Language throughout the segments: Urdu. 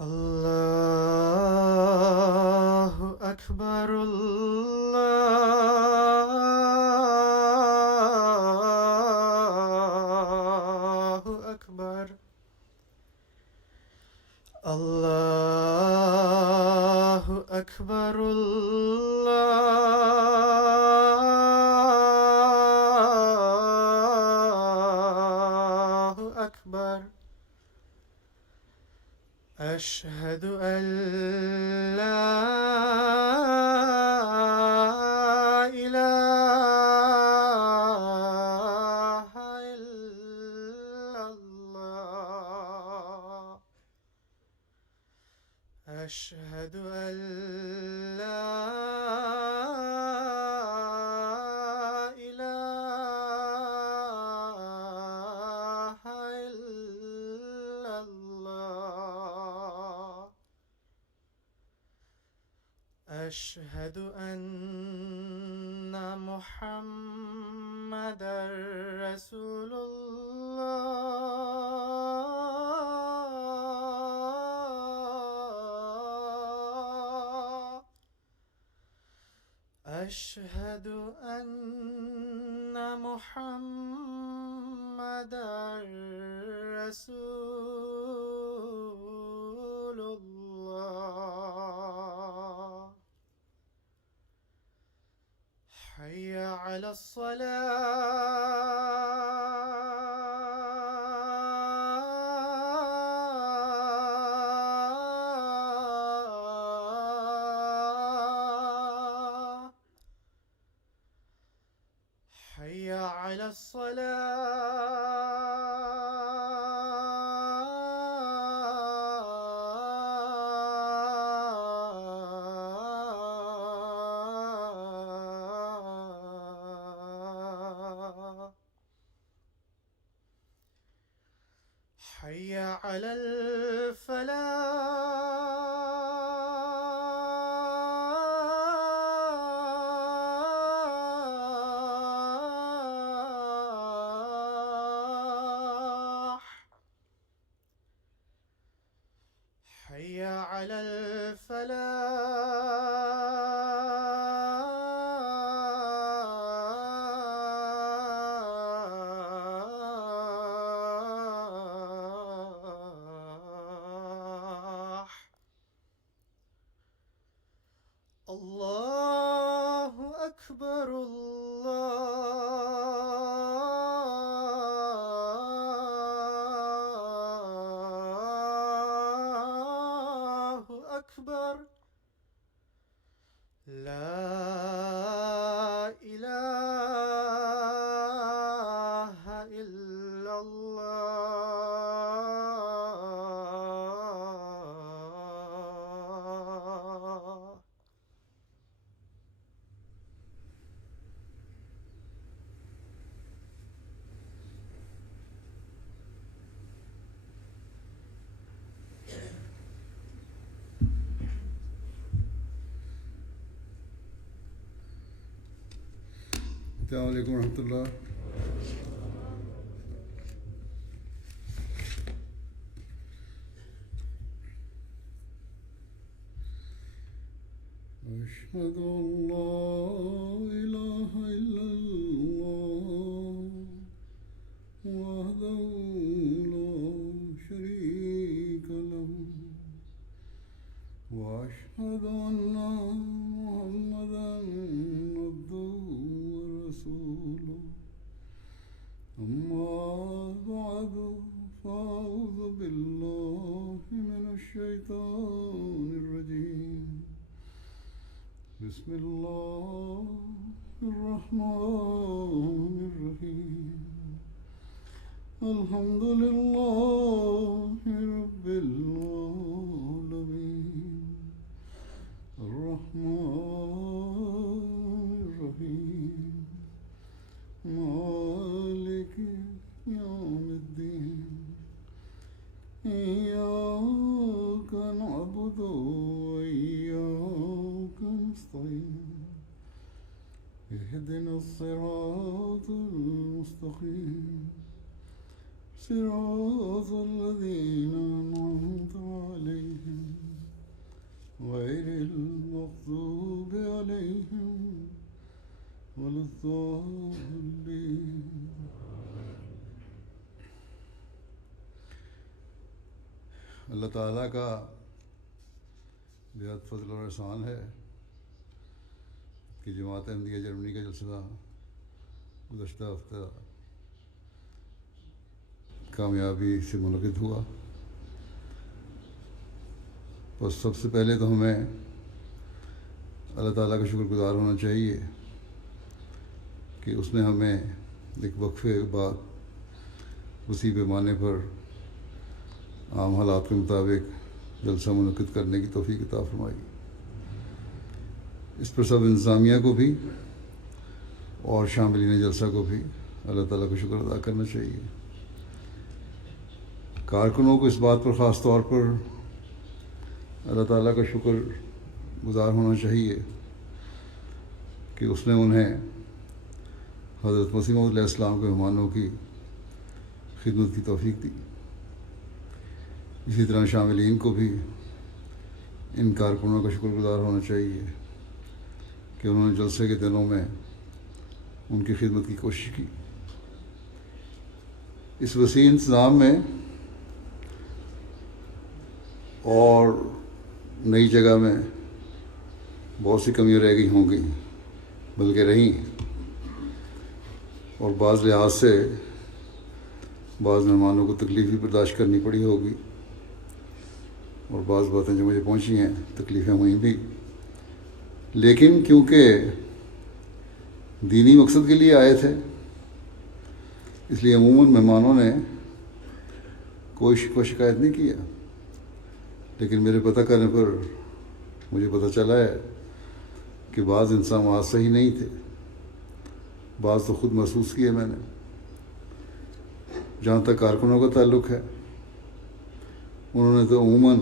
الله أكبر الله أكبر الله أكبر الله أكبر أشهد أن لا إله إلا الله أشهد أن لا إله إلا الله أشهد أن محمدًا رسول الله أشهد أن محمدًا رسول الله حي على الصلاة حي على الصلاة حي على الفلاح حي على الفلاح الله أكبر الله أكبر لا إله إلا الله السلام علیکم ورحمۃ اللہ. أشهد أن لا إله إلا الله وحده لا شريك له وأشهد أن محمدًا عبده ورسوله أما بعد فأعوذ بالله من الشيطان الرجيم بسم الله الرحمن الرحيم الحمد لله رب العالمين الرحمن الرحيم مالك يوم الدين إياك نعبد وإياك نستعين اهدنا الصراط المستقيم صراط الذين أنعمت عليهم تعالیٰ کا بہت فضل و احسان ہے کہ جماعت احمدیہ جرمنی کا جلسہ گزشتہ ہفتہ کامیابی سے منعقد ہوا. بس سب سے پہلے تو ہمیں اللہ تعالیٰ کا شکر گزار ہونا چاہیے کہ اس نے ہمیں ایک وقفے کے بعد اسی پیمانے پر عام حالات کے مطابق جلسہ منعقد کرنے کی توفیق عطا فرمائی. اس پر سب انتظامیہ کو بھی اور شاملین جلسہ کو بھی اللہ تعالیٰ کا شکر ادا کرنا چاہیے. کارکنوں کو اس بات پر خاص طور پر اللہ تعالیٰ کا شکر گزار ہونا چاہیے کہ اس نے انہیں حضرت مسیح موعود علیہ السلام کے مہمانوں کی خدمت کی توفیق دی. اسی طرح شاملین کو بھی ان کارکنوں کا شکر گزار ہونا چاہیے کہ انہوں نے جلسے کے دنوں میں ان کی خدمت کی کوشش کی. اس وسیع انتظام میں اور نئی جگہ میں بہت سی کمیاں رہ گئی ہوں گی، بلکہ رہیں، اور بعض لحاظ سے بعض مہمانوں کو تکلیف بھی برداشت کرنی پڑی ہوگی، اور بعض باتیں جو مجھے پہنچی ہیں تکلیفیں ہوئیں بھی. لیکن کیونکہ دینی مقصد کے لیے آئے تھے، اس لیے عموماً مہمانوں نے کوئی شکوہ شکایت نہیں کیا. لیکن میرے پتہ کرنے پر مجھے پتہ چلا ہے کہ بعض انسانات صحیح نہیں تھے، بعض تو خود محسوس کیے میں نے. جہاں تک کارکنوں کا تعلق ہے، انہوں نے تو عموماً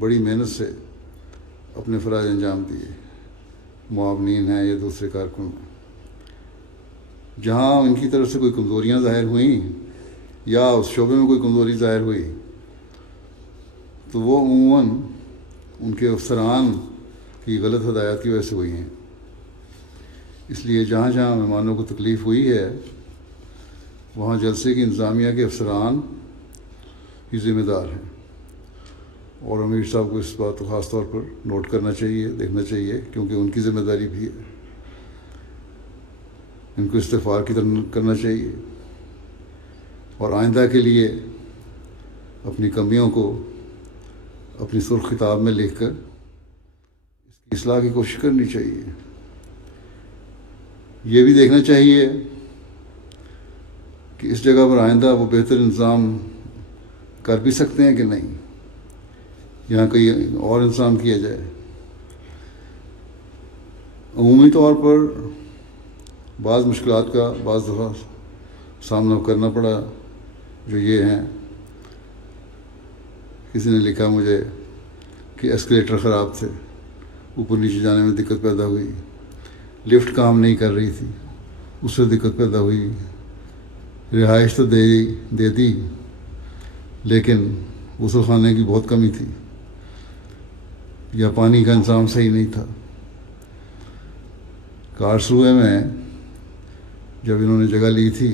بڑی محنت سے اپنے فرائض انجام دیے، معاونین ہیں یا دوسرے کارکن. جہاں ان کی طرف سے کوئی کمزوریاں ظاہر ہوئیں یا اس شعبے میں کوئی کمزوری ظاہر ہوئی تو وہ عموماً ان کے افسران کی غلط ہدایات کی وجہ سے ہوئی ہیں. اس لیے جہاں جہاں مہمانوں کو تکلیف ہوئی ہے وہاں جلسے کی انتظامیہ کے افسران ہی ذمہ دار ہیں، اور امیر صاحب کو اس بات کو خاص طور پر نوٹ کرنا چاہیے، دیکھنا چاہیے، کیونکہ ان کی ذمہ داری بھی ہے. ان کو استغفار کی طرف کرنا چاہیے اور آئندہ کے لیے اپنی کمیوں کو اپنی سرخ کتاب میں لکھ کر اس کی اصلاح کی کوشش کرنی چاہیے. یہ بھی دیکھنا چاہیے کہ اس جگہ پر آئندہ وہ بہتر انتظام کر بھی سکتے ہیں کہ نہیں، یہاں کہیں اور انتظام کیا جائے. عمومی طور پر بعض مشکلات کا بعض دفعہ سامنا کرنا پڑا، جو یہ ہیں. کسی نے لکھا مجھے کہ ایسکلیٹر خراب تھے، اوپر نیچے جانے میں دقت پیدا ہوئی، لفٹ کام نہیں کر رہی تھی، اس سے دقت پیدا ہوئی، رہائش تو دے دی لیکن غسل خانے کی بہت کمی تھی، یا پانی کا انتظام صحیح نہیں تھا. کارسروے میں جب انہوں نے جگہ لی تھی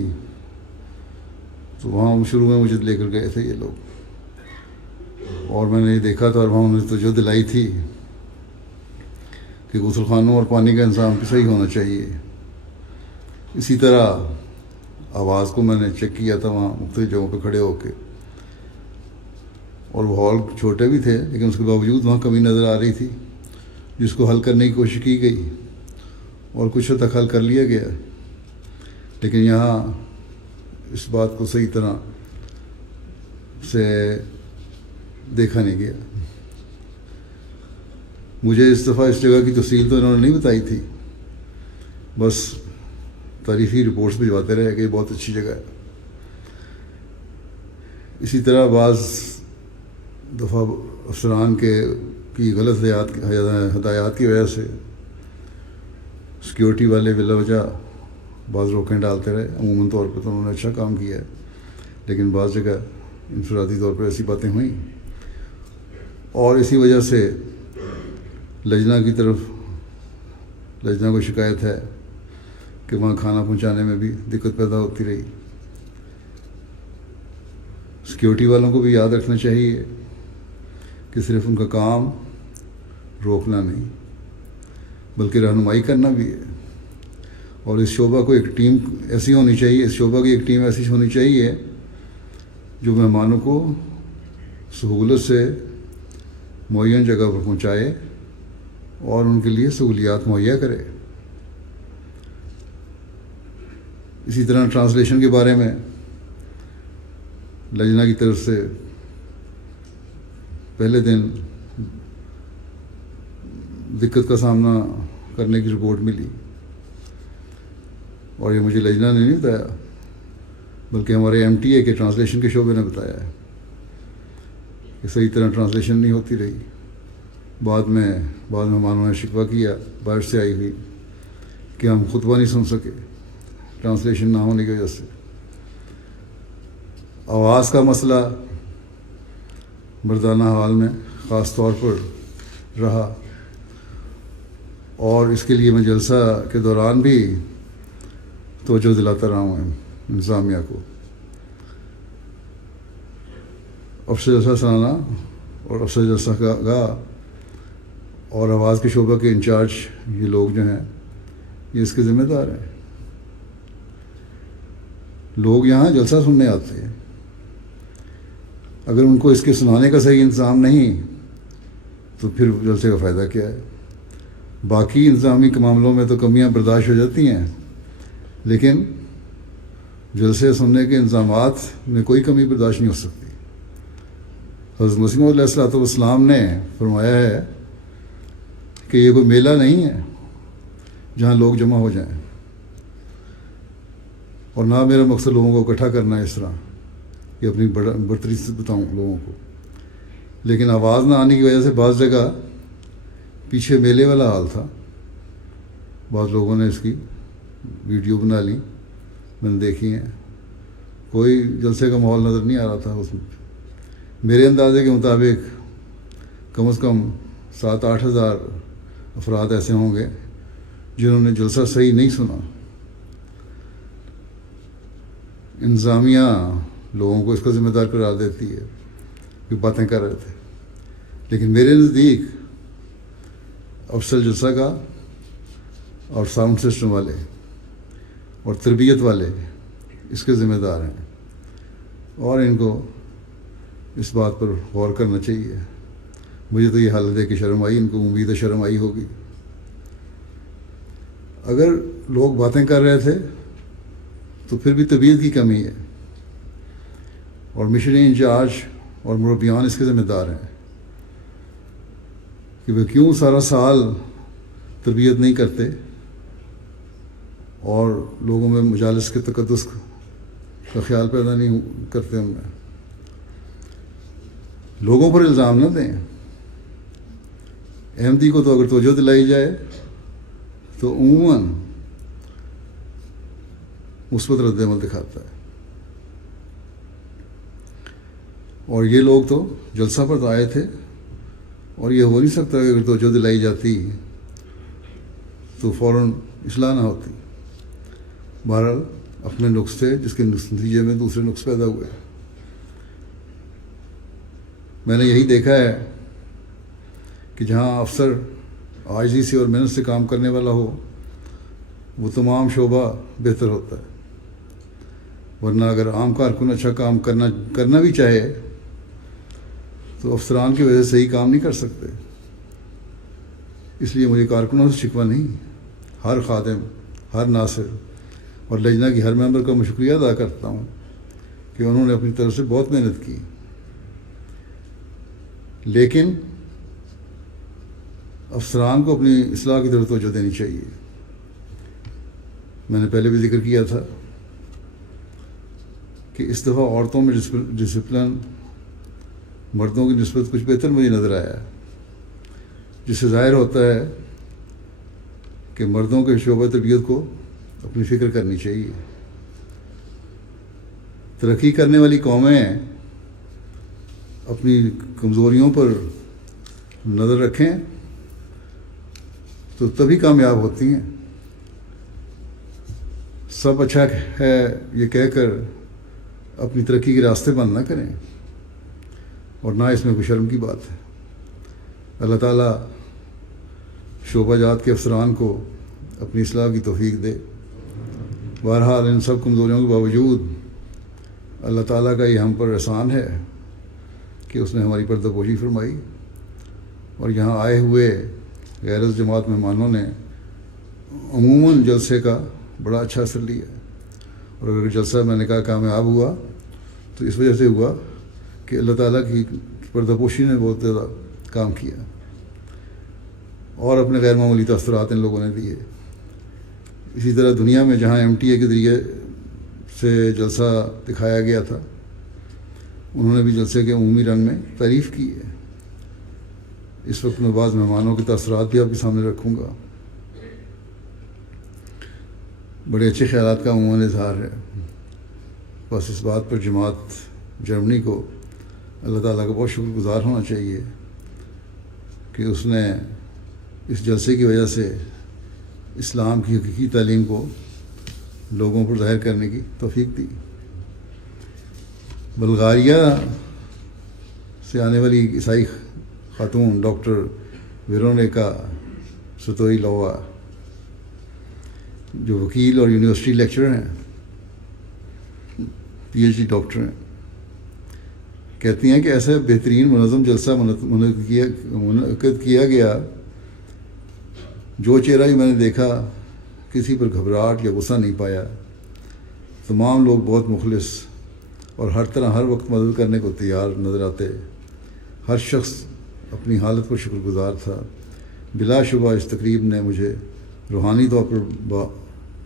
تو وہاں شروع میں مجھے لے کر گئے تھے یہ لوگ، اور میں نے یہ دیکھا تھا اور وہاں انہوں نے توجہ دلائی تھی کہ غسل خانوں اور پانی کا انتظام صحیح ہونا چاہیے. اسی طرح آواز کو میں نے چیک کیا تھا وہاں مختلف جگہوں پہ کھڑے ہو کے، اور وہ ہال چھوٹے بھی تھے لیکن اس کے باوجود وہاں کمی نظر آ رہی تھی، جس کو حل کرنے کی کوشش کی گئی اور کچھ حد تک حل کر لیا گیا. لیکن یہاں اس بات کو صحیح طرح سے دیکھا نہیں گیا. مجھے اس دفعہ اس جگہ کی تفصیل تو انہوں نے نہیں بتائی تھی، بس تاریخی رپورٹس بھجواتے رہے کہ یہ بہت اچھی جگہ ہے. اسی طرح بعض دفعہ افسران کی غلط ہدایات کی وجہ سے سیکیورٹی والے بلا وجہ بعض روکیں ڈالتے رہے. عموماً طور پہ تو انہوں نے اچھا کام کیا ہے، لیکن بعض جگہ انفرادی طور پر ایسی باتیں ہوئیں، اور اسی وجہ سے لجنہ کو شکایت ہے کہ وہاں کھانا پہنچانے میں بھی دقت پیدا ہوتی رہی. سیکیورٹی والوں کو بھی یاد رکھنا چاہیے کہ صرف ان کا کام روکنا نہیں بلکہ رہنمائی کرنا بھی ہے. اور اس شعبہ کو ایک ٹیم ایسی ہونی چاہیے، اس شعبہ کی ایک ٹیم ایسی ہونی چاہیے جو مہمانوں کو سہولت سے معین جگہ پر پہنچائے اور ان کے لیے سہولیات مہیا کرے. اسی طرح ٹرانسلیشن کے بارے میں لجنہ کی طرف سے پہلے دن دقت کا سامنا کرنے کی رپورٹ ملی، اور یہ مجھے لجنہ نے نہیں بتایا بلکہ ہمارے MTA کے ٹرانسلیشن کے شعبے نے بتایا ہے کہ صحیح طرح ٹرانسلیشن نہیں ہوتی رہی. بعد مہمانوں نے شکوہ کیا باہر سے آئی ہوئی کہ ہم خطبہ نہیں سن سکے ٹرانسلیشن نہ ہونے کی وجہ سے. آواز کا مسئلہ مردانہ حال میں خاص طور پر رہا، اور اس کے لیے میں جلسہ کے دوران بھی توجہ دلاتا رہا ہوں انتظامیہ کو. افسر جلسہ سالانہ اور افسر جلسہ گاہ اور آواز کے شعبہ کے انچارج یہ لوگ جو ہیں یہ اس کے ذمہ دار ہیں. لوگ یہاں جلسہ سننے آتے ہیں، اگر ان کو اس کے سنانے کا صحیح انتظام نہیں تو پھر جلسے کا فائدہ کیا ہے؟ باقی انتظامی کے معاملوں میں تو کمیاں برداشت ہو جاتی ہیں، لیکن جلسے سننے کے انتظامات میں کوئی کمی برداشت نہیں ہو سکتی. حضرت مسیح موعود علیہ السلام نے فرمایا ہے کہ یہ کوئی میلہ نہیں ہے جہاں لوگ جمع ہو جائیں، اور نہ میرا مقصد لوگوں کو اکٹھا کرنا ہے اس طرح کہ اپنی برتری سے بتاؤں لوگوں کو. لیکن آواز نہ آنے کی وجہ سے بعض جگہ پیچھے میلے والا حال تھا. بعض لوگوں نے اس کی ویڈیو بنا لی، میں نے دیکھی ہیں. کوئی جلسے کا ماحول نظر نہیں آ رہا تھا اس میں. میرے اندازے کے مطابق کم از کم 7-8 ہزار افراد ایسے ہوں گے جنہوں نے جلسہ صحیح نہیں سنا. انتظامیہ لوگوں کو اس کا ذمہ دار قرار دیتی ہے کہ باتیں کر رہے تھے، لیکن میرے نزدیک افسر جلسہ کا اور ساؤنڈ سسٹم والے اور تربیت والے اس کے ذمہ دار ہیں، اور ان کو اس بات پر غور کرنا چاہیے. مجھے تو یہ حالت ہے کہ شرم آئی، ان کو امید ہے شرم آئی ہوگی. اگر لوگ باتیں کر رہے تھے تو پھر بھی طبیعت کی کمی ہے، اور مشنری انچارج اور مربیان اس کے ذمہ دار ہیں کہ وہ کیوں سارا سال تربیت نہیں کرتے اور لوگوں میں مجالس کے تقدس کا خیال پیدا نہیں کرتے. ان میں لوگوں پر الزام نہ دیں. احمدی کو تو اگر توجہ دلائی جائے تو عموماً مثبت رد عمل دکھاتا ہے، اور یہ لوگ تو جلسہ پر آئے تھے، اور یہ ہو نہیں سکتا کہ اگر توجہ دلائی جاتی تو فوراً اصلاح نہ ہوتی. بہرحال اپنے نقص تھے جس کے نتیجے میں دوسرے نقص پیدا ہوئے. میں نے یہی دیکھا ہے کہ جہاں افسر عاجزی سے اور محنت سے کام کرنے والا ہو وہ تمام شعبہ بہتر ہوتا ہے، ورنہ اگر عام کارکن اچھا کام کرنا بھی چاہے تو افسران کی وجہ سے صحیح کام نہیں کر سکتے. اس لیے مجھے کارکنوں سے شکوہ نہیں، ہر خادم، ہر ناصر اور لجنہ کی ہر ممبر کا میں شکریہ ادا کرتا ہوں کہ انہوں نے اپنی طرف سے بہت محنت کی. لیکن افسران کو اپنی اصلاح کی طرف توجہ دینی چاہیے. میں نے پہلے بھی ذکر کیا تھا کہ اس دفعہ عورتوں میں ڈسپلن مردوں کی نسبت کچھ بہتر مجھے نظر آیا ہے، جس سے ظاہر ہوتا ہے کہ مردوں کے شعبہ تربیت کو اپنی فکر کرنی چاہیے. ترقی کرنے والی قومیں اپنی کمزوریوں پر نظر رکھیں تو تبھی کامیاب ہوتی ہیں. سب اچھا ہے یہ کہہ کر اپنی ترقی کے راستے بند نہ کریں، اور نہ اس میں کوئی شرم کی بات ہے. اللہ تعالیٰ شعبہ جات کے افسران کو اپنی اصلاح کی توفیق دے۔ بہرحال ان سب کمزوریوں کے باوجود اللہ تعالیٰ کا یہ ہم پر احسان ہے کہ اس نے ہماری پردہ پوشی فرمائی، اور یہاں آئے ہوئے غیر جماعت مہمانوں نے عموماً جلسے کا بڑا اچھا اثر لیا، اور اگر جلسہ میں نے کہا کامیاب ہوا تو اس وجہ سے ہوا کہ اللہ تعالیٰ کی پردہ پوشی نے بہت زیادہ کام کیا، اور اپنے غیر معمولی تاثرات ان لوگوں نے دیے۔ اسی طرح دنیا میں جہاں MTA کے ذریعے سے جلسہ دکھایا گیا تھا، انہوں نے بھی جلسے کے عمومی رنگ میں تعریف کی ہے۔ اس وقت میں بعض مہمانوں کے تاثرات بھی آپ کے سامنے رکھوں گا۔ بڑے اچھے خیالات کا عموماً اظہار ہے، بس اس بات پر جماعت جرمنی کو اللہ تعالیٰ کا بہت شکر گزار ہونا چاہیے کہ اس نے اس جلسے کی وجہ سے اسلام کی حقیقی تعلیم کو لوگوں پر ظاہر کرنے کی توفیق دی۔ بلغاریہ سے آنے والی عیسائی خاتون ڈاکٹر ویرونیکا ستوئیلووا، جو وکیل اور یونیورسٹی لیکچرر ہیں، PhD ڈاکٹر ہیں، کہتی ہیں کہ ایسا بہترین منظم جلسہ منعقد کیا گیا، جو چہرہ ہی میں نے دیکھا کسی پر گھبراہٹ یا غصہ نہیں پایا۔ تمام لوگ بہت مخلص اور ہر طرح ہر وقت مدد کرنے کو تیار نظر آتے۔ ہر شخص اپنی حالت پر شکر گزار تھا۔ بلا شبہ اس تقریب نے مجھے روحانی طور پر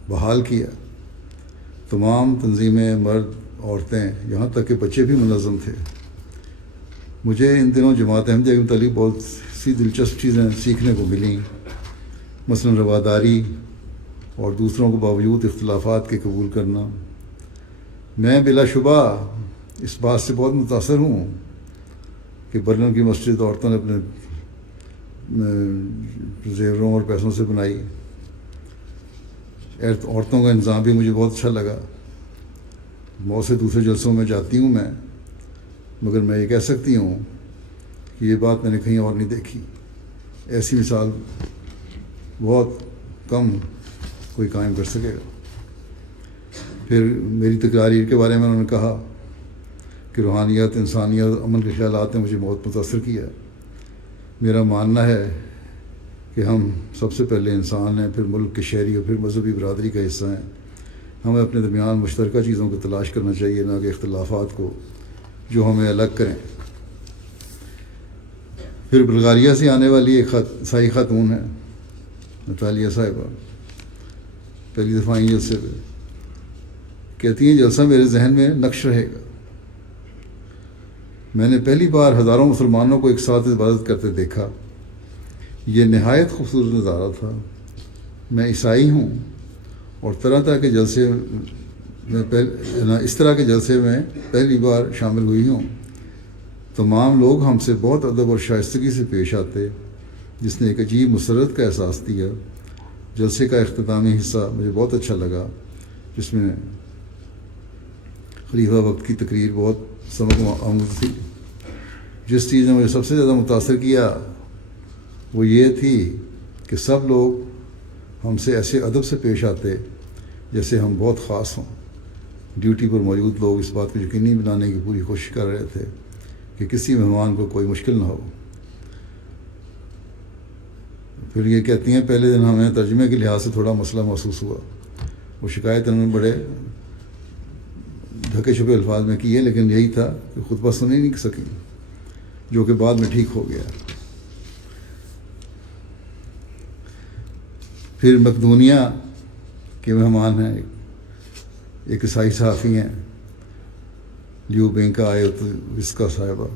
بحال کیا۔ تمام تنظیمیں، مرد، عورتیں، یہاں تک کہ بچے بھی منظم تھے۔ مجھے ان دنوں جماعت احمدیہ کے متعلق بہت سی دلچسپ چیزیں سیکھنے کو ملیں، مثلاً رواداری اور دوسروں کو باوجود اختلافات کے قبول کرنا۔ میں بلا شبہ اس بات سے بہت متاثر ہوں کہ برلن کی مسجد عورتوں نے اپنے زیوروں اور پیسوں سے بنائی۔ عورتوں کا انتظام بھی مجھے بہت اچھا لگا۔ بہت سے دوسرے جلسوں میں جاتی ہوں میں، مگر میں یہ کہہ سکتی ہوں کہ یہ بات میں نے کہیں اور نہیں دیکھی۔ ایسی مثال بہت کم کوئی قائم کر سکے گا۔ پھر میری تقاریر کے بارے میں انہوں نے کہا کہ روحانیت، انسانیت، امن کے خیالات نے مجھے بہت متاثر کیا۔ میرا ماننا ہے کہ ہم سب سے پہلے انسان ہیں، پھر ملک کے شہری اور پھر مذہبی برادری کا حصہ ہیں۔ ہمیں اپنے درمیان مشترکہ چیزوں کو تلاش کرنا چاہیے، نہ کہ اختلافات کو جو ہمیں الگ کریں۔ پھر بلغاریہ سے آنے والی ایک عیسائی خاتون ہے، نتالیہ صاحبہ، پہلی دفعہ آئی جلسے پہ، کہتی ہیں جلسہ میرے ذہن میں نقش رہے گا۔ میں نے پہلی بار ہزاروں مسلمانوں کو ایک ساتھ عبادت کرتے دیکھا۔ یہ نہایت خوبصورت نظارہ تھا۔ میں عیسائی ہوں اور اس طرح کے جلسے میں پہلی بار شامل ہوئی ہوں۔ تمام لوگ ہم سے بہت ادب اور شائستگی سے پیش آتے، جس نے ایک عجیب مسرت کا احساس دیا۔ جلسے کا اختتامی حصہ مجھے بہت اچھا لگا، جس میں خلیفہ وقت کی تقریر بہت سبق آموز تھی۔ جس چیز نے مجھے سب سے زیادہ متاثر کیا وہ یہ تھی کہ سب لوگ ہم سے ایسے ادب سے پیش آتے جیسے ہم بہت خاص ہوں۔ ڈیوٹی پر موجود لوگ اس بات کو یقینی بنانے کی پوری کوشش کر رہے تھے کہ کسی مہمان کو کوئی مشکل نہ ہو۔ پھر یہ کہتی ہیں پہلے دن ہمیں ترجمے کے لحاظ سے تھوڑا مسئلہ محسوس ہوا۔ وہ شکایت انہوں نے بڑے ڈھکے چھپے الفاظ میں کی ہے، لیکن یہی تھا کہ خطبہ سن ہی نہیں سکیں، جو کہ بعد میں ٹھیک ہو گیا۔ پھر مقدونیہ کے مہمان ہیں، ایک عیسائی صحافی ہیں، لیو بینکا وسکا صاحبہ۔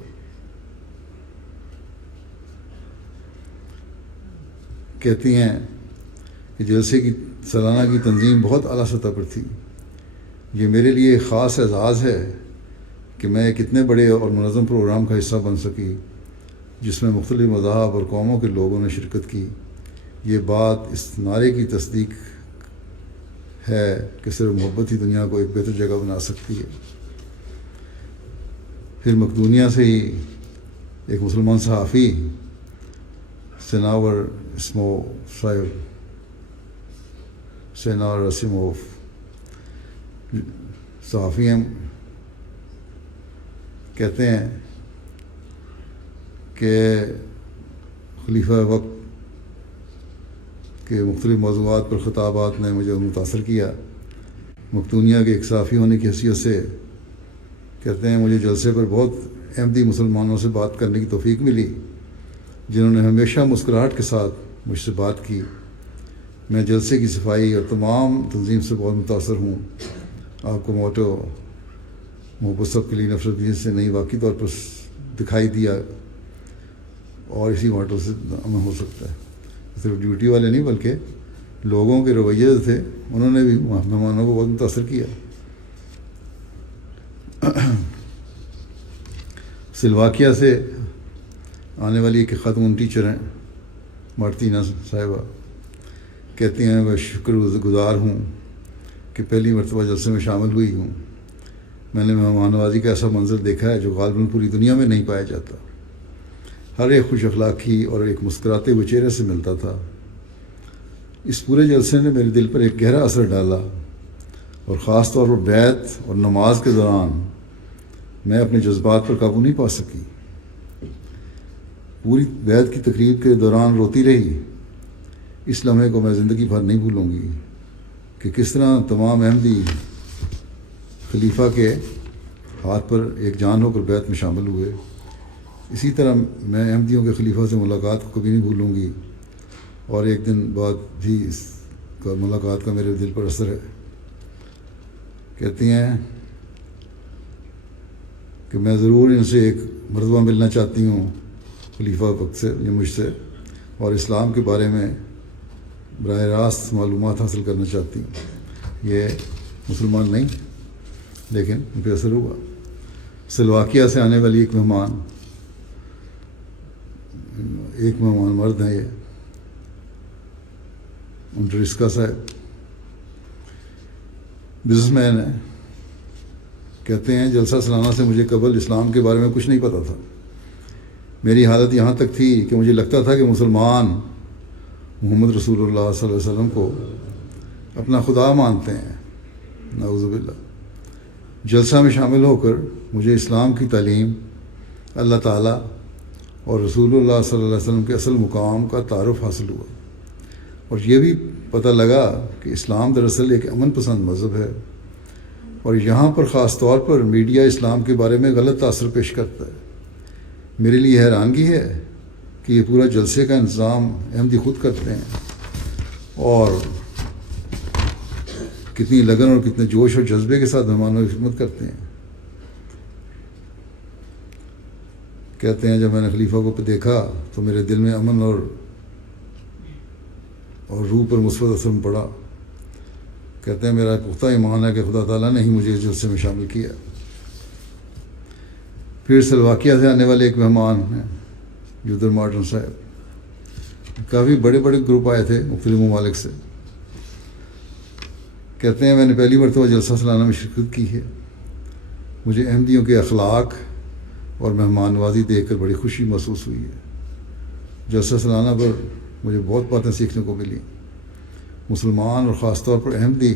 کہتی ہیں کہ جلسے کی سالانہ کی تنظیم بہت اعلیٰ سطح پر تھی۔ یہ میرے لیے ایک خاص اعزاز ہے کہ میں ایک اتنے بڑے اور منظم پروگرام کا حصہ بن سکی، جس میں مختلف مذاہب اور قوموں کے لوگوں نے شرکت کی۔ یہ بات اس نعرے کی تصدیق ہے کہ صرف محبت ہی دنیا کو ایک بہتر جگہ بنا سکتی ہے۔ پھر مقدونیہ سے ہی ایک مسلمان صحافی سناور اسمو صاحب، سینار رسیموف، صحافی ہیں، کہتے ہیں کہ خلیفہ وقت کے مختلف موضوعات پر خطابات نے مجھے متاثر کیا۔ مقدونیہ کے ایک صحافی ہونے کی حیثیت سے کہتے ہیں مجھے جلسے پر بہت احمدی مسلمانوں سے بات کرنے کی توفیق ملی، جنہوں نے ہمیشہ مسکراہٹ کے ساتھ مجھ سے بات کی۔ میں جلسے کی صفائی اور تمام تنظیم سے بہت متاثر ہوں۔ آپ کو موٹو محبت سب کے لیے نفرت بھی سے نہیں واقعی طور پر دکھائی دیا، اور اسی موٹو سے عمل ہو سکتا ہے۔ صرف ڈیوٹی والے نہیں بلکہ لوگوں کے رویے جو تھے انہوں نے بھی مہمانوں کو بہت متاثر کیا۔ سلواکیہ سے آنے والی ایک خاتون ٹیچر ہیں مارتینا صاحبہ، کہتی ہیں میں شکر گزار ہوں کہ پہلی مرتبہ جلسے میں شامل ہوئی ہوں۔ میں نے مہمان نوازی کا ایسا منظر دیکھا ہے جو غالباً پوری دنیا میں نہیں پایا جاتا۔ ہر ایک خوش اخلاقی اور ایک مسکراتے ہوئے چہرے سے ملتا تھا۔ اس پورے جلسے نے میرے دل پر ایک گہرا اثر ڈالا، اور خاص طور پر بیعت اور نماز کے دوران میں اپنے جذبات پر قابو نہیں پا سکی۔ پوری بیعت کی تقریب کے دوران روتی رہی۔ اس لمحے کو میں زندگی بھر نہیں بھولوں گی کہ کس طرح تمام احمدی خلیفہ کے ہاتھ پر ایک جان ہو کر بیعت میں شامل ہوئے۔ اسی طرح میں احمدیوں کے خلیفہ سے ملاقات کو کبھی نہیں بھولوں گی، اور ایک دن بعد بھی اس کا ملاقات کا میرے دل پر اثر ہے۔ کہتی ہیں کہ میں ضرور ان سے ایک مرتبہ ملنا چاہتی ہوں، خلیفہ وقت سے یا مجھ سے، اور اسلام کے بارے میں براہ راست معلومات حاصل کرنا چاہتی ہوں۔ یہ مسلمان نہیں لیکن ان پہ اثر ہوا۔ سلواکیہ سے آنے والی ایک مہمان مرد ہیں، یہ انڈرسکا صاحب، بزنس مین ہیں، کہتے ہیں جلسہ سالانہ سے مجھے قبل اسلام کے بارے میں کچھ نہیں پتا تھا۔ میری حالت یہاں تک تھی کہ مجھے لگتا تھا کہ مسلمان محمد رسول اللہ صلی اللہ علیہ وسلم کو اپنا خدا مانتے ہیں، نعوذ باللہ۔ جلسہ میں شامل ہو کر مجھے اسلام کی تعلیم، اللہ تعالیٰ اور رسول اللہ صلی اللہ علیہ وسلم کے اصل مقام کا تعارف حاصل ہوا، اور یہ بھی پتہ لگا کہ اسلام دراصل ایک امن پسند مذہب ہے، اور یہاں پر خاص طور پر میڈیا اسلام کے بارے میں غلط تاثر پیش کرتا ہے۔ میرے لیے حیرانگی ہے کہ یہ پورا جلسے کا انتظام احمدی خود کرتے ہیں، اور کتنی لگن اور کتنے جوش اور جذبے کے ساتھ مہمانوں کی خدمت کرتے ہیں۔ کہتے ہیں جب میں نے خلیفہ کو دیکھا تو میرے دل میں امن اور روح پر مثبت اثر پڑا۔ کہتے ہیں میرا پختہ ایمان ہے کہ خدا تعالیٰ نے ہی مجھے اس جلسے میں شامل کیا۔ پھر سلواکیہ سے آنے والے ایک مہمان ہیں یودر مارٹن صاحب، کافی بڑے بڑے گروپ آئے تھے مختلف ممالک سے۔ کہتے ہیں میں نے پہلی مرتبہ جلسہ سالانہ میں شرکت کی ہے۔ مجھے احمدیوں کے اخلاق اور مہمان نوازی دیکھ کر بڑی خوشی محسوس ہوئی ہے۔ جلسہ سالانہ پر مجھے بہت باتیں سیکھنے کو ملی۔ مسلمان اور خاص طور پر احمدی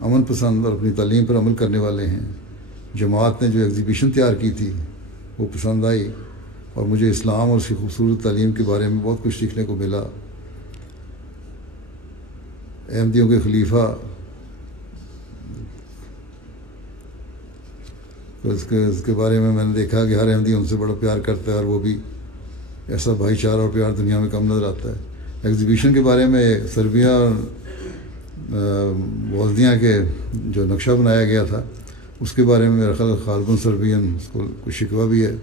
امن پسند اور اپنی تعلیم پر عمل کرنے والے ہیں۔ جماعت نے جو ایگزیبیشن تیار کی تھی وہ پسند آئی، اور مجھے اسلام اور اس کی خوبصورت تعلیم کے بارے میں بہت کچھ سیکھنے کو ملا۔ احمدیوں کے خلیفہ اس کے بارے میں نے دیکھا کہ ہر احمدی ان سے بڑا پیار کرتا ہے، اور وہ بھی ایسا بھائی چارہ اور پیار دنیا میں کم نظر آتا ہے۔ ایگزیبیشن کے بارے میں سربیا اور بوسنیا کے جو نقشہ بنایا گیا تھا اس کے بارے میں میرا خیال غالباً سربین اس کو کچھ شکوہ بھی ہے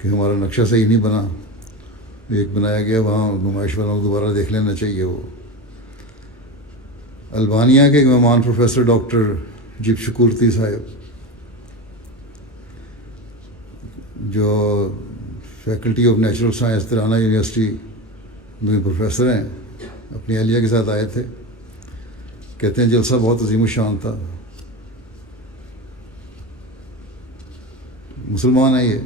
کہ ہمارا نقشہ صحیح نہیں بنا، ایک بنایا گیا وہاں نمائش والوں کو دوبارہ دیکھ لینا چاہیے۔ وہ البانیہ کے ایک مہمان پروفیسر ڈاکٹر جیب شکورتی صاحب، جو فیکلٹی آف نیچرل سائنس ترانہ یونیورسٹی میں پروفیسر ہیں، اپنی اہلیہ کے ساتھ آئے تھے۔ کہتے ہیں جلسہ بہت عظیم الشان تھا۔ مسلمان ہیں یہ،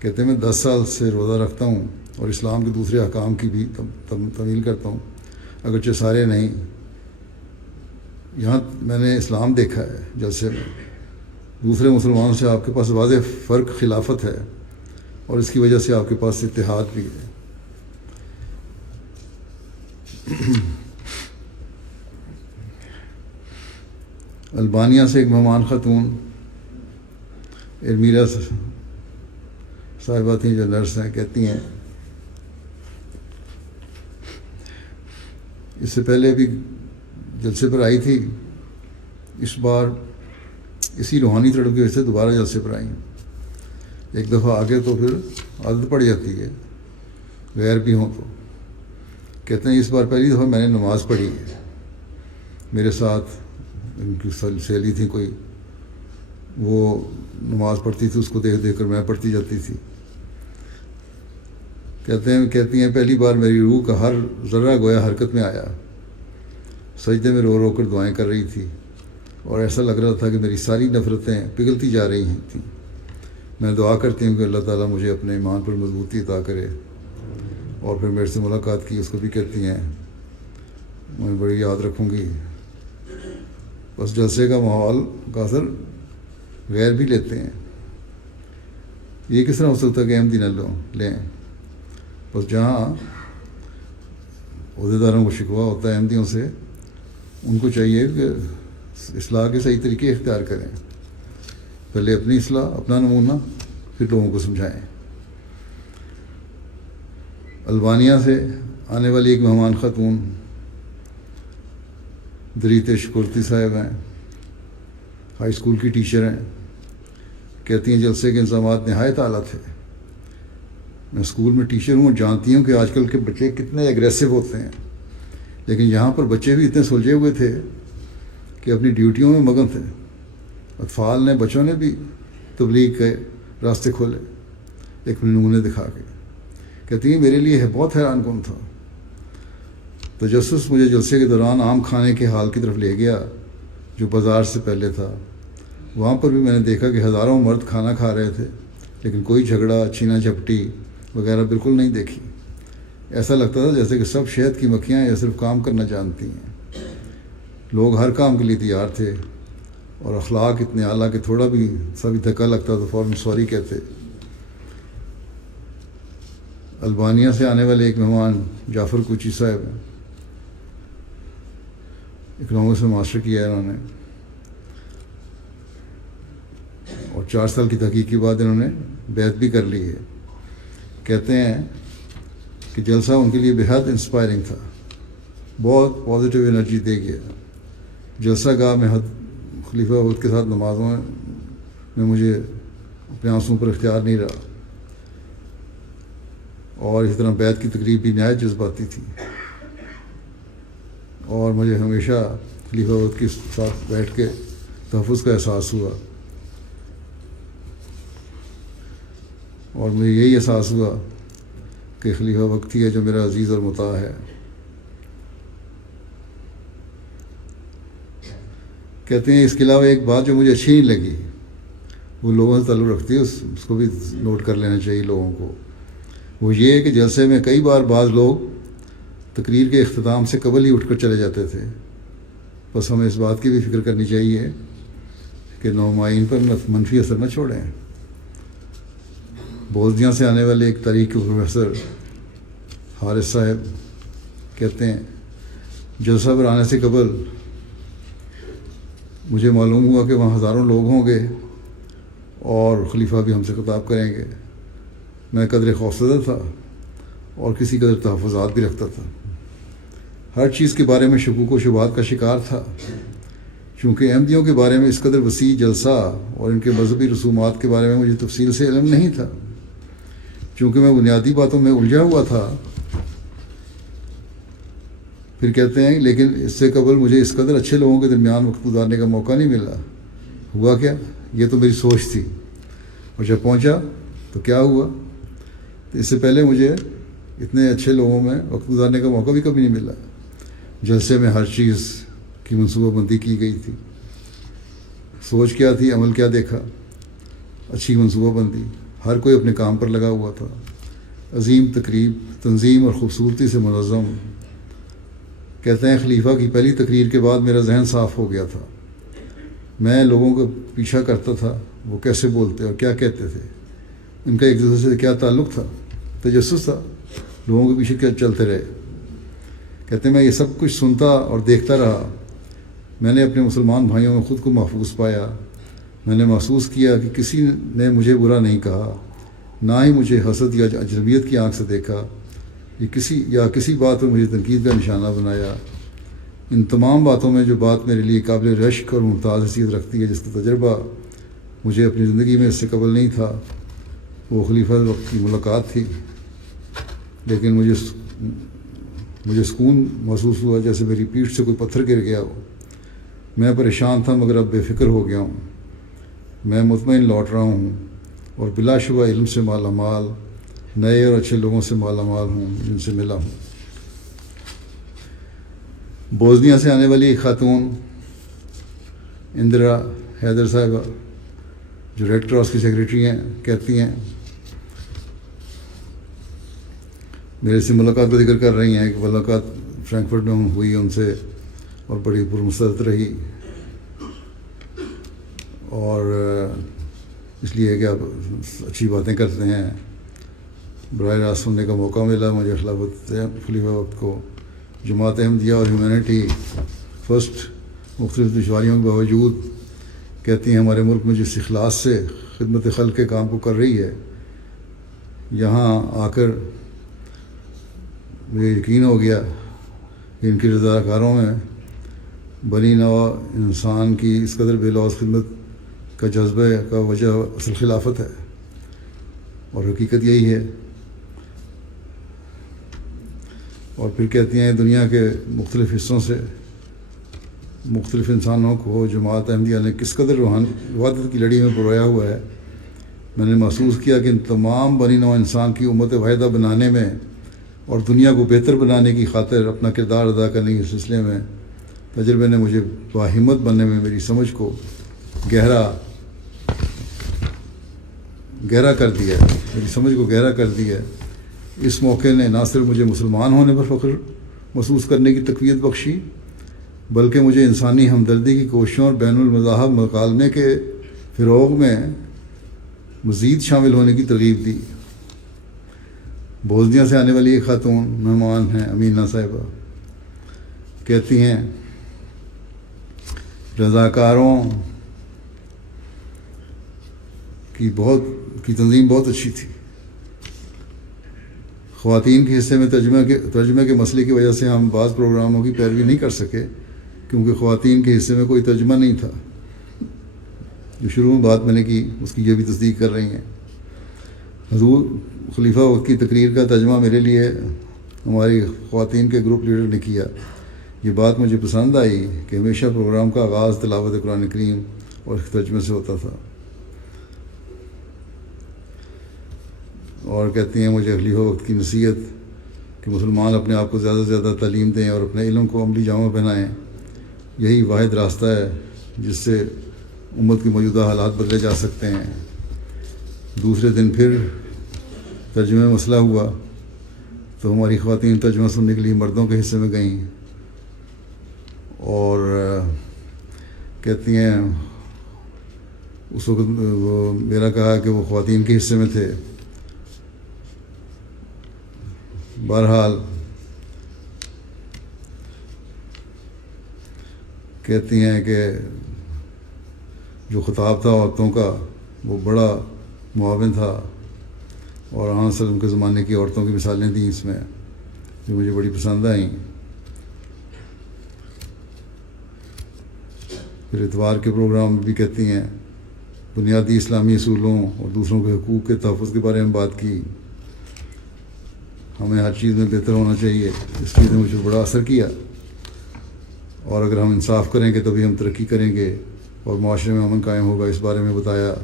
کہتے ہیں میں 10 سال سے روزہ رکھتا ہوں اور اسلام کے دوسرے احکام کی بھی تمیل کرتا ہوں، اگرچہ سارے نہیں۔ یہاں میں نے اسلام دیکھا ہے جلسے میں، دوسرے مسلمانوں سے آپ کے پاس واضح فرق خلافت ہے، اور اس کی وجہ سے آپ کے پاس اتحاد بھی ہے۔ البانیہ سے ایک مہمان خاتون ارمیلا صاحبہ تھیں جو نرس ہیں، کہتی ہیں اس سے پہلے بھی جلسے پر آئی تھی، اس بار اسی روحانی تڑپ کی وجہ سے دوبارہ جلسے پر آئی۔ ایک دفعہ آگے تو پھر عادت پڑ جاتی ہے غیر بھی ہوں تو۔ کہتے ہیں اس بار پہلی دفعہ میں نے نماز پڑھی ہے، میرے ساتھ ان کی سہیلی تھی کوئی، وہ نماز پڑھتی تھی، اس کو دیکھ دیکھ کر میں پڑھتی جاتی تھی۔ کہتی ہیں پہلی بار میری روح کا ہر ذرہ گویا حرکت میں آیا، سجدے میں رو رو کر دعائیں کر رہی تھی، اور ایسا لگ رہا تھا کہ میری ساری نفرتیں پگھلتی جا رہی تھیں۔ میں دعا کرتی ہوں کہ اللہ تعالیٰ مجھے اپنے ایمان پر مضبوطی عطا کرے۔ اور پھر میرے سے ملاقات کی، اس کو بھی کہتی ہیں میں بڑی یاد رکھوں گی۔ بس جلسے کا ماحول کا اثر غیر بھی لیتے ہیں۔ یہ کس طرح ہو سکتا ہے کہ احمدی نہ لیں؟ بس جہاں عہدیداروں کو شکوہ ہوتا ہے احمدیوں سے، ان کو چاہیے کہ اصلاح کے صحیح طریقے اختیار کریں، پہلے اپنی اصلاح، اپنا نمونہ، پھر لوگوں کو سمجھائیں۔ البانیہ سے آنے والی ایک مہمان خاتون دریت شکورتی صاحب ہیں، ہائی اسکول کی ٹیچر ہیں، کہتی ہیں جلسے کے انتظامات نہایت اعلیٰ تھے۔ میں اسکول میں ٹیچر ہوں، جانتی ہوں کہ آج کل کے بچے کتنے ایگریسو ہوتے ہیں، لیکن یہاں پر بچے بھی اتنے سلجھے ہوئے تھے کہ اپنی ڈیوٹیوں میں مگن تھے۔ اطفال نے، بچوں نے بھی تبلیغ کے راستے کھولے ایک نمونے دکھا کے۔ کہتی ہیں میرے لیے بہت حیران کن تھا۔ تجسس مجھے جلسے کے دوران عام کھانے کے حال کی طرف لے گیا جو بازار سے پہلے تھا۔ وہاں پر بھی میں نے دیکھا کہ ہزاروں مرد کھانا کھا رہے تھے، لیکن کوئی جھگڑا، چھینا جھپٹی وغیرہ بالکل نہیں دیکھی۔ ایسا لگتا تھا جیسے کہ سب شہد کی مکھیاں یا صرف کام کرنا جانتی ہیں۔ لوگ ہر کام کے لیے تیار تھے، اور اخلاق اتنے اعلیٰ کہ تھوڑا بھی سبھی دھکا لگتا تو فوراً سوری کہتے۔ البانیہ سے آنے والے ایک مہمان جعفر کوچی صاحب ہیں، اکنامکس میں ماسٹر کیا ہے انہوں نے، اور 4 سال کی تحقیق کے بعد انہوں نے بیعت بھی کر لی ہے۔ کہتے ہیں کہ جلسہ ان کے لیے بہت انسپائرنگ تھا، بہت پازیٹیو انرجی دے گیا۔ جلسہ گاہ میں خلیفہ وقت کے ساتھ نمازوں میں مجھے اپنے آنسوؤں پر اختیار نہیں رہا، اور اسی طرح بیعت کی تقریب بھی نہایت جذباتی تھی، اور مجھے ہمیشہ خلیفہ وقت کے ساتھ بیٹھ کے تحفظ کا احساس ہوا، اور مجھے یہی احساس ہوا کہ خلیفہ وقت ہی ہے جو میرا عزیز اور مطاع ہے۔ کہتے ہیں اس کے علاوہ ایک بات جو مجھے اچھی نہیں لگی، وہ لوگوں سے تعلق رکھتی ہے، اس کو بھی نوٹ کر لینا چاہیے لوگوں کو۔ وہ یہ ہے کہ جلسے میں کئی بار بعض لوگ تقریر کے اختتام سے قبل ہی اٹھ کر چلے جاتے تھے۔ بس ہمیں اس بات کی بھی فکر کرنی چاہیے کہ نومائن پر منفی اثر نہ چھوڑیں۔ بوزدیاں سے آنے والے ایک تاریخ کے پروفیسر حارث صاحب کہتے ہیں جلسہ پر آنے سے قبل مجھے معلوم ہوا کہ وہاں ہزاروں لوگ ہوں گے اور خلیفہ بھی ہم سے خطاب کریں گے۔ میں قدر خوفزدہ تھا اور کسی قدر تحفظات بھی رکھتا تھا، ہر چیز کے بارے میں شکوک و شبہات کا شکار تھا، چونکہ احمدیوں کے بارے میں اس قدر وسیع جلسہ اور ان کے مذہبی رسومات کے بارے میں مجھے تفصیل سے علم نہیں تھا۔ چونکہ میں بنیادی باتوں میں الجھا ہوا تھا۔ پھر کہتے ہیں لیکن اس سے قبل مجھے اس قدر اچھے لوگوں کے درمیان وقت گزارنے کا موقع نہیں ملا۔ ہوا کیا؟ یہ تو میری سوچ تھی، اور جب پہنچا تو کیا ہوا؟ تو اس سے پہلے مجھے اتنے اچھے لوگوں میں وقت گزارنے کا موقع بھی کبھی نہیں ملا۔ جلسے میں ہر چیز کی منصوبہ بندی کی گئی تھی، سوچ کیا تھی، عمل کیا دیکھا، اچھی منصوبہ بندی، ہر کوئی اپنے کام پر لگا ہوا تھا، عظیم تقریب تنظیم اور خوبصورتی سے منظم. کہتے ہیں خلیفہ کی پہلی تقریر کے بعد میرا ذہن صاف ہو گیا تھا. میں لوگوں کا پیچھا کرتا تھا، وہ کیسے بولتے اور کیا کہتے تھے، ان کا ایک دوسرے سے کیا تعلق تھا. تجسس تھا، لوگوں کے پیچھے کیا چلتے رہے. کہتے ہیں میں یہ سب کچھ سنتا اور دیکھتا رہا. میں نے اپنے مسلمان بھائیوں میں خود کو محفوظ پایا. میں نے محسوس کیا کہ کسی نے مجھے برا نہیں کہا، نہ ہی مجھے حسد یا اجنبیت کی آنکھ سے دیکھا کسی بات پر مجھے تنقید کا نشانہ بنایا. ان تمام باتوں میں جو بات میرے لیے قابل رشک اور ممتاز حیثیت رکھتی ہے، جس کا تجربہ مجھے اپنی زندگی میں اس سے قبل نہیں تھا، وہ خلیفہ وقت کی ملاقات تھی. لیکن مجھے سکون محسوس ہوا جیسے میری پیٹھ سے کوئی پتھر گر گیا ہو. میں پریشان تھا مگر اب بے فکر ہو گیا ہوں. میں مطمئن لوٹ رہا ہوں اور بلا شبہ علم سے مالا مال، نئے اور اچھے لوگوں سے مالا مال ہوں جن سے ملا ہوں. بوزنیا سے آنے والی ایک خاتون اندرا حیدر صاحبہ جو ریڈ کراس کی سیکریٹری ہیں، کہتی ہیں، میرے سے ملاقات کا ذکر کر رہی ہیں کہ ملاقات فرینکفرٹ میں ہوئی ان سے اور بڑی پرمسرت رہی. اور اس لیے کہ آپ اچھی باتیں کرتے ہیں. براہ راست سننے کا موقع ملا مجھے خلیفہ وقت کو. جماعت احمدیہ اور ہیومینٹی فرسٹ مختلف دشواریوں کے باوجود کہتی ہیں ہمارے ملک میں جس اخلاص سے خدمت خلق کے کام کو کر رہی ہے، یہاں آ کر مجھے یقین ہو گیا کہ ان کی رضاکاروں میں بنی نوع انسان کی اس قدر بے لوث خدمت کا جذبہ کا وجہ اصل خلافت ہے. اور حقیقت یہی ہے. اور پھر کہتی ہیں دنیا کے مختلف حصوں سے مختلف انسانوں کو جماعت احمدیہ نے کس قدر روحانیت کی لڑی میں پرویا ہوا ہے. میں نے محسوس کیا کہ ان تمام بنی نوع انسان کی امت واحدہ بنانے میں اور دنیا کو بہتر بنانے کی خاطر اپنا کردار ادا کرنے کے سلسلے میں تجربے نے مجھے باہمت بننے میں میری سمجھ کو گہرا کر دیا ہے. میری سمجھ کو گہرا کر دیا ہے. اس موقع نے نہ صرف مجھے مسلمان ہونے پر فخر محسوس کرنے کی تقویت بخشی، بلکہ مجھے انسانی ہمدردی کی کوششوں اور بین المذاہب مکالمے کے فروغ میں مزید شامل ہونے کی ترغیب دی. بوزنیا سے آنے والی ایک خاتون مہمان ہیں امینہ صاحبہ. کہتی ہیں رضاکاروں کی تنظیم بہت اچھی تھی. خواتین کے حصے میں ترجمے کے مسئلے کی وجہ سے ہم بعض پروگراموں کی پیروی نہیں کر سکے کیونکہ خواتین کے حصے میں کوئی ترجمہ نہیں تھا. جو شروع میں بات میں نے کی اس کی یہ بھی تصدیق کر رہی ہیں. حضور خلیفہ وقت کی تقریر کا ترجمہ میرے لیے ہماری خواتین کے گروپ لیڈر نے کیا. یہ بات مجھے پسند آئی کہ ہمیشہ پروگرام کا آغاز تلاوت قرآن کریم اور ترجمے سے ہوتا تھا. اور کہتی ہیں مجھے خلیفہ وقت کی نصیحت کہ مسلمان اپنے آپ کو زیادہ سے زیادہ تعلیم دیں اور اپنے علم کو عملی جامہ پہنائیں، یہی واحد راستہ ہے جس سے امت کے موجودہ حالات بدلے جا سکتے ہیں. دوسرے دن پھر ترجمے میں مسئلہ ہوا تو ہماری خواتین ترجمہ سننے کے لیے مردوں کے حصے میں گئیں اور کہتی ہیں اس وقت میرا کہا کہ وہ خواتین کے حصے میں تھے. بہرحال کہتی ہیں کہ جو خطاب تھا عورتوں کا وہ بڑا معاون تھا اور آن وسلم کے زمانے کی عورتوں کی مثالیں دیں اس میں جو مجھے بڑی پسند آئیں. پھر اتوار کے پروگرام بھی کہتی ہیں بنیادی اسلامی اصولوں اور دوسروں کے حقوق کے تحفظ کے بارے میں بات کی. ہمیں ہر چیز میں بہتر ہونا چاہیے. اس چیز نے مجھے بڑا اثر کیا اور اگر ہم انصاف کریں گے تبھی ہم ترقی کریں گے اور معاشرے میں امن قائم ہوگا. اس بارے میں بتایا.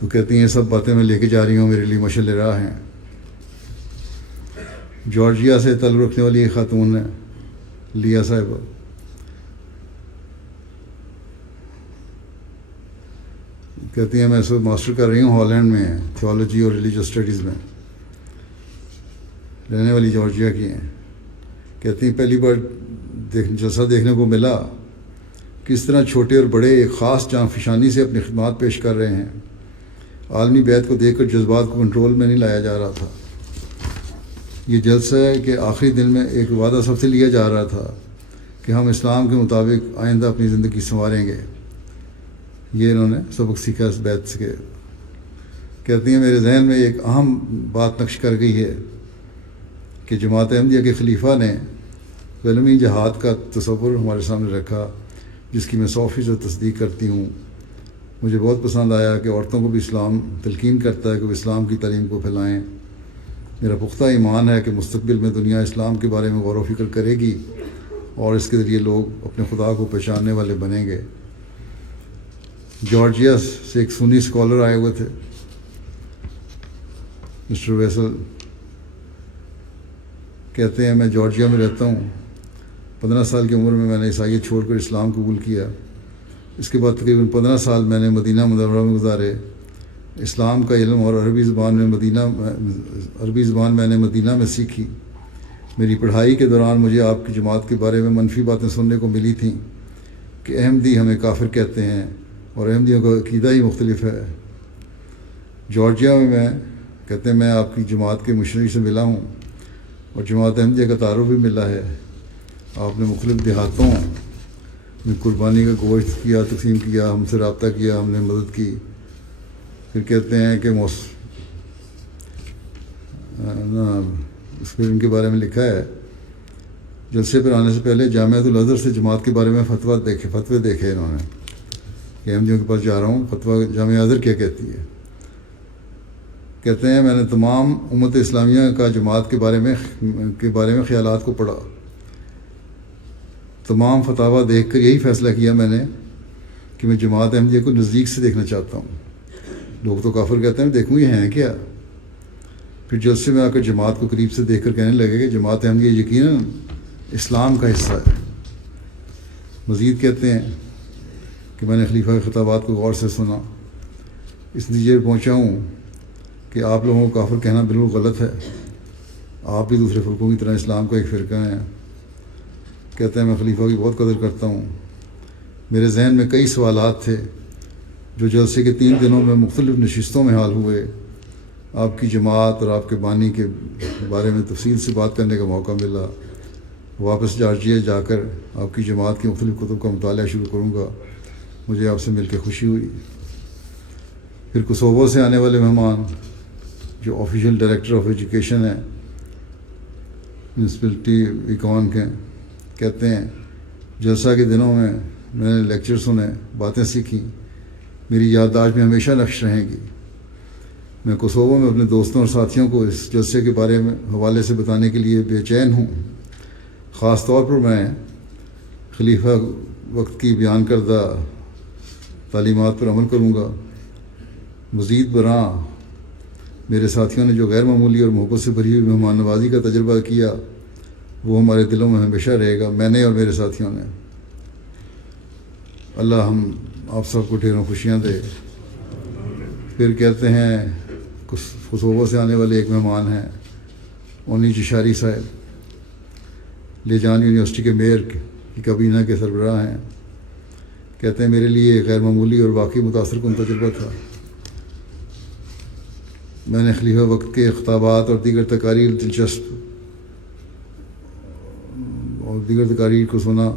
تو کہتی ہیں سب باتیں میں لے کے جا رہی ہوں میرے لیے مشعل راہ ہیں. جارجیا سے تعلق رکھنے والی ایک خاتون ہے لیا صاحبہ. کہتی ہیں میں اس وقت ماسٹر کر رہی ہوں ہالینڈ میں، تھیولوجی اور ریلیجیس اسٹڈیز میں، رہنے والی جارجیا کی ہیں۔ کہتی ہیں پہلی بار جلسہ دیکھنے کو ملا، کس طرح چھوٹے اور بڑے ایک خاص جاں فشانی سے اپنی خدمات پیش کر رہے ہیں۔ عالمی بیعت کو دیکھ کر جذبات کو کنٹرول میں نہیں لایا جا رہا تھا۔ یہ جلسہ ہے کہ آخری دن میں ایک وعدہ سب سے لیا جا رہا تھا کہ ہم اسلام کے مطابق آئندہ اپنی زندگی سنواریں گے۔ یہ انہوں نے سبق سیکھا اس بیعت سے۔ کہتی ہیں میرے ذہن میں ایک اہم بات نقش کر گئی ہے کہ جماعت احمدیہ کے خلیفہ نے عالمی جہاد کا تصور ہمارے سامنے رکھا، جس کی میں 100% تصدیق کرتی ہوں۔ مجھے بہت پسند آیا کہ عورتوں کو بھی اسلام تلقین کرتا ہے کہ وہ اسلام کی تعلیم کو پھیلائیں۔ میرا پختہ ایمان ہے کہ مستقبل میں دنیا اسلام کے بارے میں غور و فکر کرے گی اور اس کے ذریعے لوگ اپنے خدا کو پہچاننے والے بنیں گے۔ جارجیا سے ایک سنی اسکالر آئے ہوئے تھے، مسٹر ویسل۔ کہتے ہیں میں جارجیا میں رہتا ہوں، 15 سال کی عمر میں میں نے عیسائیت چھوڑ کر اسلام قبول کیا۔ اس کے بعد تقریباً 15 سال میں نے مدینہ منورہ میں گزارے۔ اسلام کا علم اور عربی زبان میں نے مدینہ میں سیکھی۔ میری پڑھائی کے دوران مجھے آپ کی جماعت کے بارے میں منفی باتیں سننے کو ملی تھیں کہ احمدی ہمیں کافر کہتے ہیں اور احمدیوں کا عقیدہ ہی مختلف ہے۔ جارجیا میں کہتے ہیں میں آپ کی جماعت کے مشنری سے ملا ہوں اور جماعت احمدیہ کا تعارف بھی ملا ہے۔ آپ نے مختلف دیہاتوں میں قربانی کا گوشت کیا، تقسیم کیا، ہم سے رابطہ کیا، ہم نے مدد کی۔ پھر کہتے ہیں کہ اس فلم کے بارے میں لکھا ہے، جلسے پر آنے سے پہلے جامعۃ الازہر سے جماعت کے بارے میں فتوے دیکھے انہوں نے کہ احمدیوں کے پاس جا رہا ہوں، فتویٰ جامعہ ازہر کیا کہتی ہے۔ کہتے ہیں میں نے تمام امت اسلامیہ کا جماعت کے بارے میں خیالات کو پڑھا، تمام فتاویٰ دیکھ کر یہی فیصلہ کیا میں نے کہ میں جماعت احمدیہ کو نزدیک سے دیکھنا چاہتا ہوں۔ لوگ تو کافر کہتے ہیں، دیکھوں یہ ہیں کیا۔ پھر جلسے میں آ کر جماعت کو قریب سے دیکھ کر کہنے لگے کہ جماعت احمدیہ یقیناً اسلام کا حصہ ہے۔ مزید کہتے ہیں کہ میں نے خلیفہ کے خطابات کو غور سے سنا، اس نتیجے پر پہنچا ہوں کہ آپ لوگوں کو کافر کہنا بالکل غلط ہے، آپ بھی دوسرے فرقوں کی طرح اسلام کا ایک فرقہ ہیں۔ کہتے ہیں میں خلیفہ کی بہت قدر کرتا ہوں۔ میرے ذہن میں کئی سوالات تھے جو جلسے کے 3 دنوں میں مختلف نشستوں میں حل ہوئے۔ آپ کی جماعت اور آپ کے بانی کے بارے میں تفصیل سے بات کرنے کا موقع ملا۔ واپس جارجیا جا کر آپ کی جماعت کی مختلف کتب کا مطالعہ شروع کروں گا۔ مجھے آپ سے مل کے خوشی ہوئی۔ پھر کوسوو سے آنے والے مہمان جو آفیشیل ڈائریکٹر آف ایجوکیشن ہے میونسپلٹی ویکون کے، کہتے ہیں جلسہ کے دنوں میں میں نے لیکچر سنے، باتیں سیکھیں، میری یادداشت میں ہمیشہ نقش رہیں گی۔ میں کوسوو میں اپنے دوستوں اور ساتھیوں کو اس جلسے کے بارے میں حوالے سے بتانے کے لیے بے چین ہوں۔ خاص طور پر میں خلیفہ وقت کی بیان کردہ تعلیمات پر عمل کروں گا۔ مزید برآں میرے ساتھیوں نے جو غیر معمولی اور محبت سے بھری ہوئی مہمان نوازی کا تجربہ کیا وہ ہمارے دلوں میں ہمیشہ رہے گا، میں نے اور میرے ساتھیوں نے۔ اللہ ہم آپ سب کو ڈھیروں خوشیاں دے۔ پھر کہتے ہیں کوسوو سے آنے والے ایک مہمان ہیں اونی چشاری صاحب، لیجان یونیورسٹی کے میئر کی کابینہ کے سربراہ ہیں۔ کہتے ہیں میرے لیے ایک غیر معمولی اور واقعی متاثر کن تجربہ تھا۔ میں نے خلیفہ وقت کے خطابات اور دیگر تقاریر کو سنا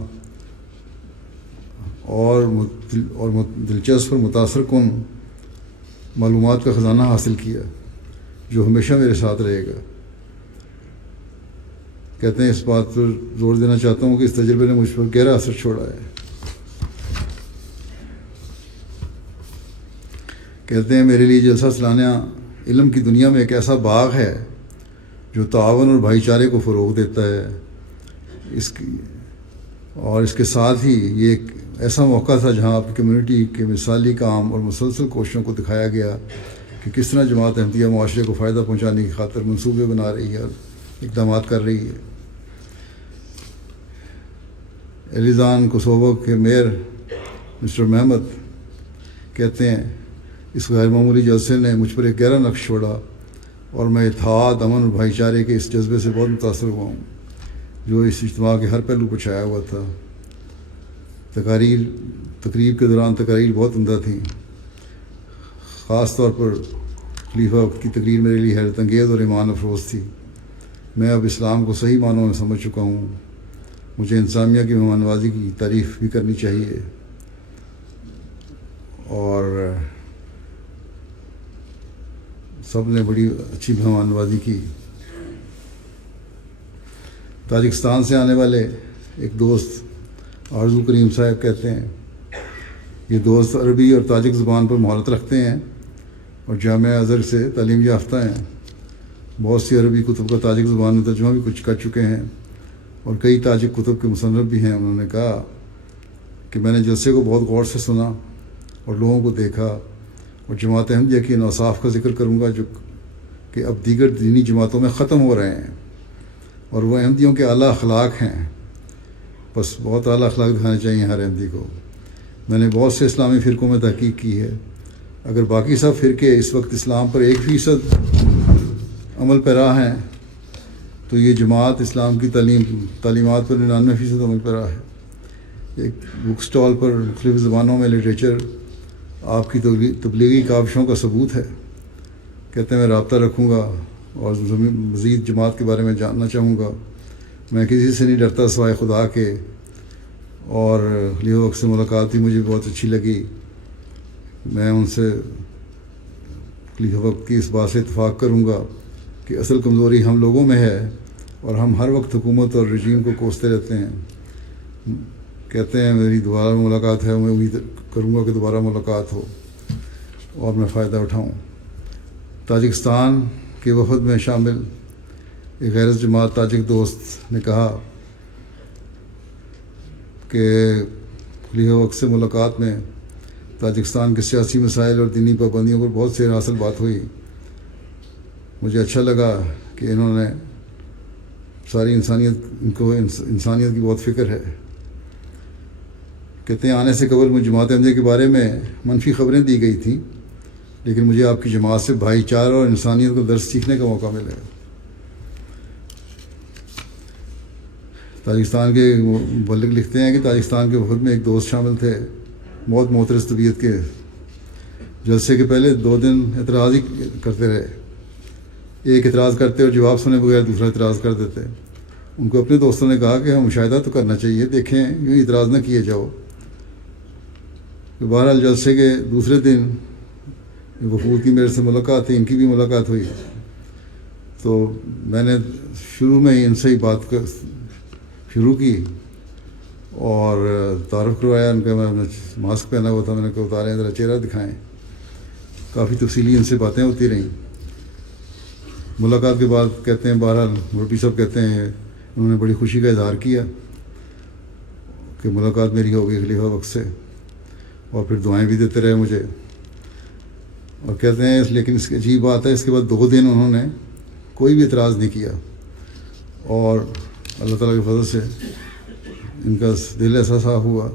اور دلچسپ اور متاثر کن معلومات کا خزانہ حاصل کیا جو ہمیشہ میرے ساتھ رہے گا۔ کہتے ہیں اس بات پر زور دینا چاہتا ہوں کہ اس تجربے نے مجھ پر گہرا اثر چھوڑا ہے۔ کہتے ہیں میرے لیے جلسہ سالانہ علم کی دنیا میں ایک ایسا باغ ہے جو تعاون اور بھائی چارے کو فروغ دیتا ہے۔ اس کے ساتھ ہی یہ ایک ایسا موقع تھا جہاں آپ کی کمیونٹی کے مثالی کام اور مسلسل کوششوں کو دکھایا گیا کہ کس طرح جماعت احمدیہ معاشرے کو فائدہ پہنچانے کی خاطر منصوبے بنا رہی ہے اور اقدامات کر رہی ہے۔ ایلیزان کوسوو کے میئر مسٹر محمد کہتے ہیں اس غیر معمولی جلسے نے مجھ پر ایک گہرا نقش چھوڑا اور میں اتحاد، امن اور بھائی چارے کے اس جذبے سے بہت متاثر ہوا ہوں جو اس اجتماع کے ہر پہلو پر چھایا ہوا تھا۔ تقریب کے دوران تقاریر بہت عمدہ تھیں، خاص طور پر خلیفہ وقت کی تقریر میرے لیے حیرت انگیز اور ایمان افروز تھی۔ میں اب اسلام کو صحیح معنوں میں سمجھ چکا ہوں۔ مجھے انسانیہ کی مہمان نوازی کی تعریف بھی کرنی چاہیے، اور سب نے بڑی اچھی مہمان نوازی کی۔ تاجکستان سے آنے والے ایک دوست آرزو کریم صاحب کہتے ہیں، یہ دوست عربی اور تاجک زبان پر مہارت رکھتے ہیں اور جامعہ ازہر سے تعلیم یافتہ ہیں۔ بہت سی عربی کتب کا تاجک زبان میں ترجمہ بھی کچھ کر چکے ہیں اور کئی تاجک کتب کے مصنف بھی ہیں۔ انہوں نے کہا کہ میں نے جلسے کو بہت غور سے سنا اور لوگوں کو دیکھا، اور جماعت احمدیہ کی ان اوصاف کا ذکر کروں گا جو کہ اب دیگر دینی جماعتوں میں ختم ہو رہے ہیں، اور وہ احمدیوں کے اعلیٰ اخلاق ہیں۔ بس بہت اعلیٰ اخلاق دکھانے چاہیے ہر احمدی کو۔ میں نے بہت سے اسلامی فرقوں میں تحقیق کی ہے، اگر باقی سب فرقے اس وقت اسلام پر 1% عمل پیرا ہیں تو یہ جماعت اسلام کی تعلیمات پر 99% عمل پیرا ہے۔ ایک بک سٹال پر مختلف زبانوں میں لٹریچر آپ کی تبلیغی کاوشوں کا ثبوت ہے۔ کہتے ہیں میں رابطہ رکھوں گا اور مزید جماعت کے بارے میں جاننا چاہوں گا۔ میں کسی سے نہیں ڈرتا سوائے خدا کے، اور خلیفہ وقت سے ملاقات بھی مجھے بہت اچھی لگی۔ میں ان سے خلیفہ وقت کی اس بات سے اتفاق کروں گا کہ اصل کمزوری ہم لوگوں میں ہے اور ہم ہر وقت حکومت اور رجیم کو کوستے رہتے ہیں۔ کہتے ہیں میری دوبارہ ملاقات ہے، میں امید کروں گا کہ دوبارہ ملاقات ہو اور میں فائدہ اٹھاؤں۔ تاجکستان کے وفد میں شامل ایک غیر جماعت تاجک دوست نے کہا کہ خلیفہ وقت سے ملاقات میں تاجکستان کے سیاسی مسائل اور دینی پابندیوں پر بہت سے حاصل بات ہوئی۔ مجھے اچھا لگا کہ انہوں نے ساری انسانیت کی بہت فکر ہے۔ کہتے ہیں آنے سے قبل مجھے جماعت احمدیہ کے بارے میں منفی خبریں دی گئی تھیں، لیکن مجھے آپ کی جماعت سے بھائی چارہ اور انسانیت کا درس سیکھنے کا موقع ملا۔ تاجکستان کے مبلغ لکھتے ہیں کہ تاجکستان کے وفد میں ایک دوست شامل تھے، بہت معترض طبیعت کے۔ جلسے کے پہلے 2 دن اعتراض ہی کرتے رہے، ایک اعتراض کرتے اور جواب سنے بغیر دوسرا اعتراض کر دیتے۔ ان کو اپنے دوستوں نے کہا کہ ہم مشاہدہ تو کرنا چاہیے، دیکھیں یوں اعتراض نہ کیے جاؤ۔ بہرحال جلسے کے دوسرے دن وفود کی میرے سے ملاقات تھی، ان کی بھی ملاقات ہوئی، تو میں نے شروع میں ہی ان سے ہی بات شروع کی اور تعارف کروایا ان کا۔ میں نے ماسک پہنا ہوا تھا، میں نے کہا اتاریں ذرا چہرہ دکھائیں۔ کافی تفصیلی ان سے باتیں ہوتی رہیں۔ ملاقات کے بعد کہتے ہیں بہرحال مربی صاحب کہتے ہیں انہوں نے بڑی خوشی کا اظہار کیا کہ ملاقات میری ہو گئی خلیفہ وقت سے، اور پھر دعائیں بھی دیتے رہے مجھے، اور کہتے ہیں لیکن اس کی عجیب بات ہے اس کے بعد 2 دن انہوں نے کوئی بھی اعتراض نہیں کیا، اور اللہ تعالیٰ کے فضل سے ان کا دل ایسا صاف ہوا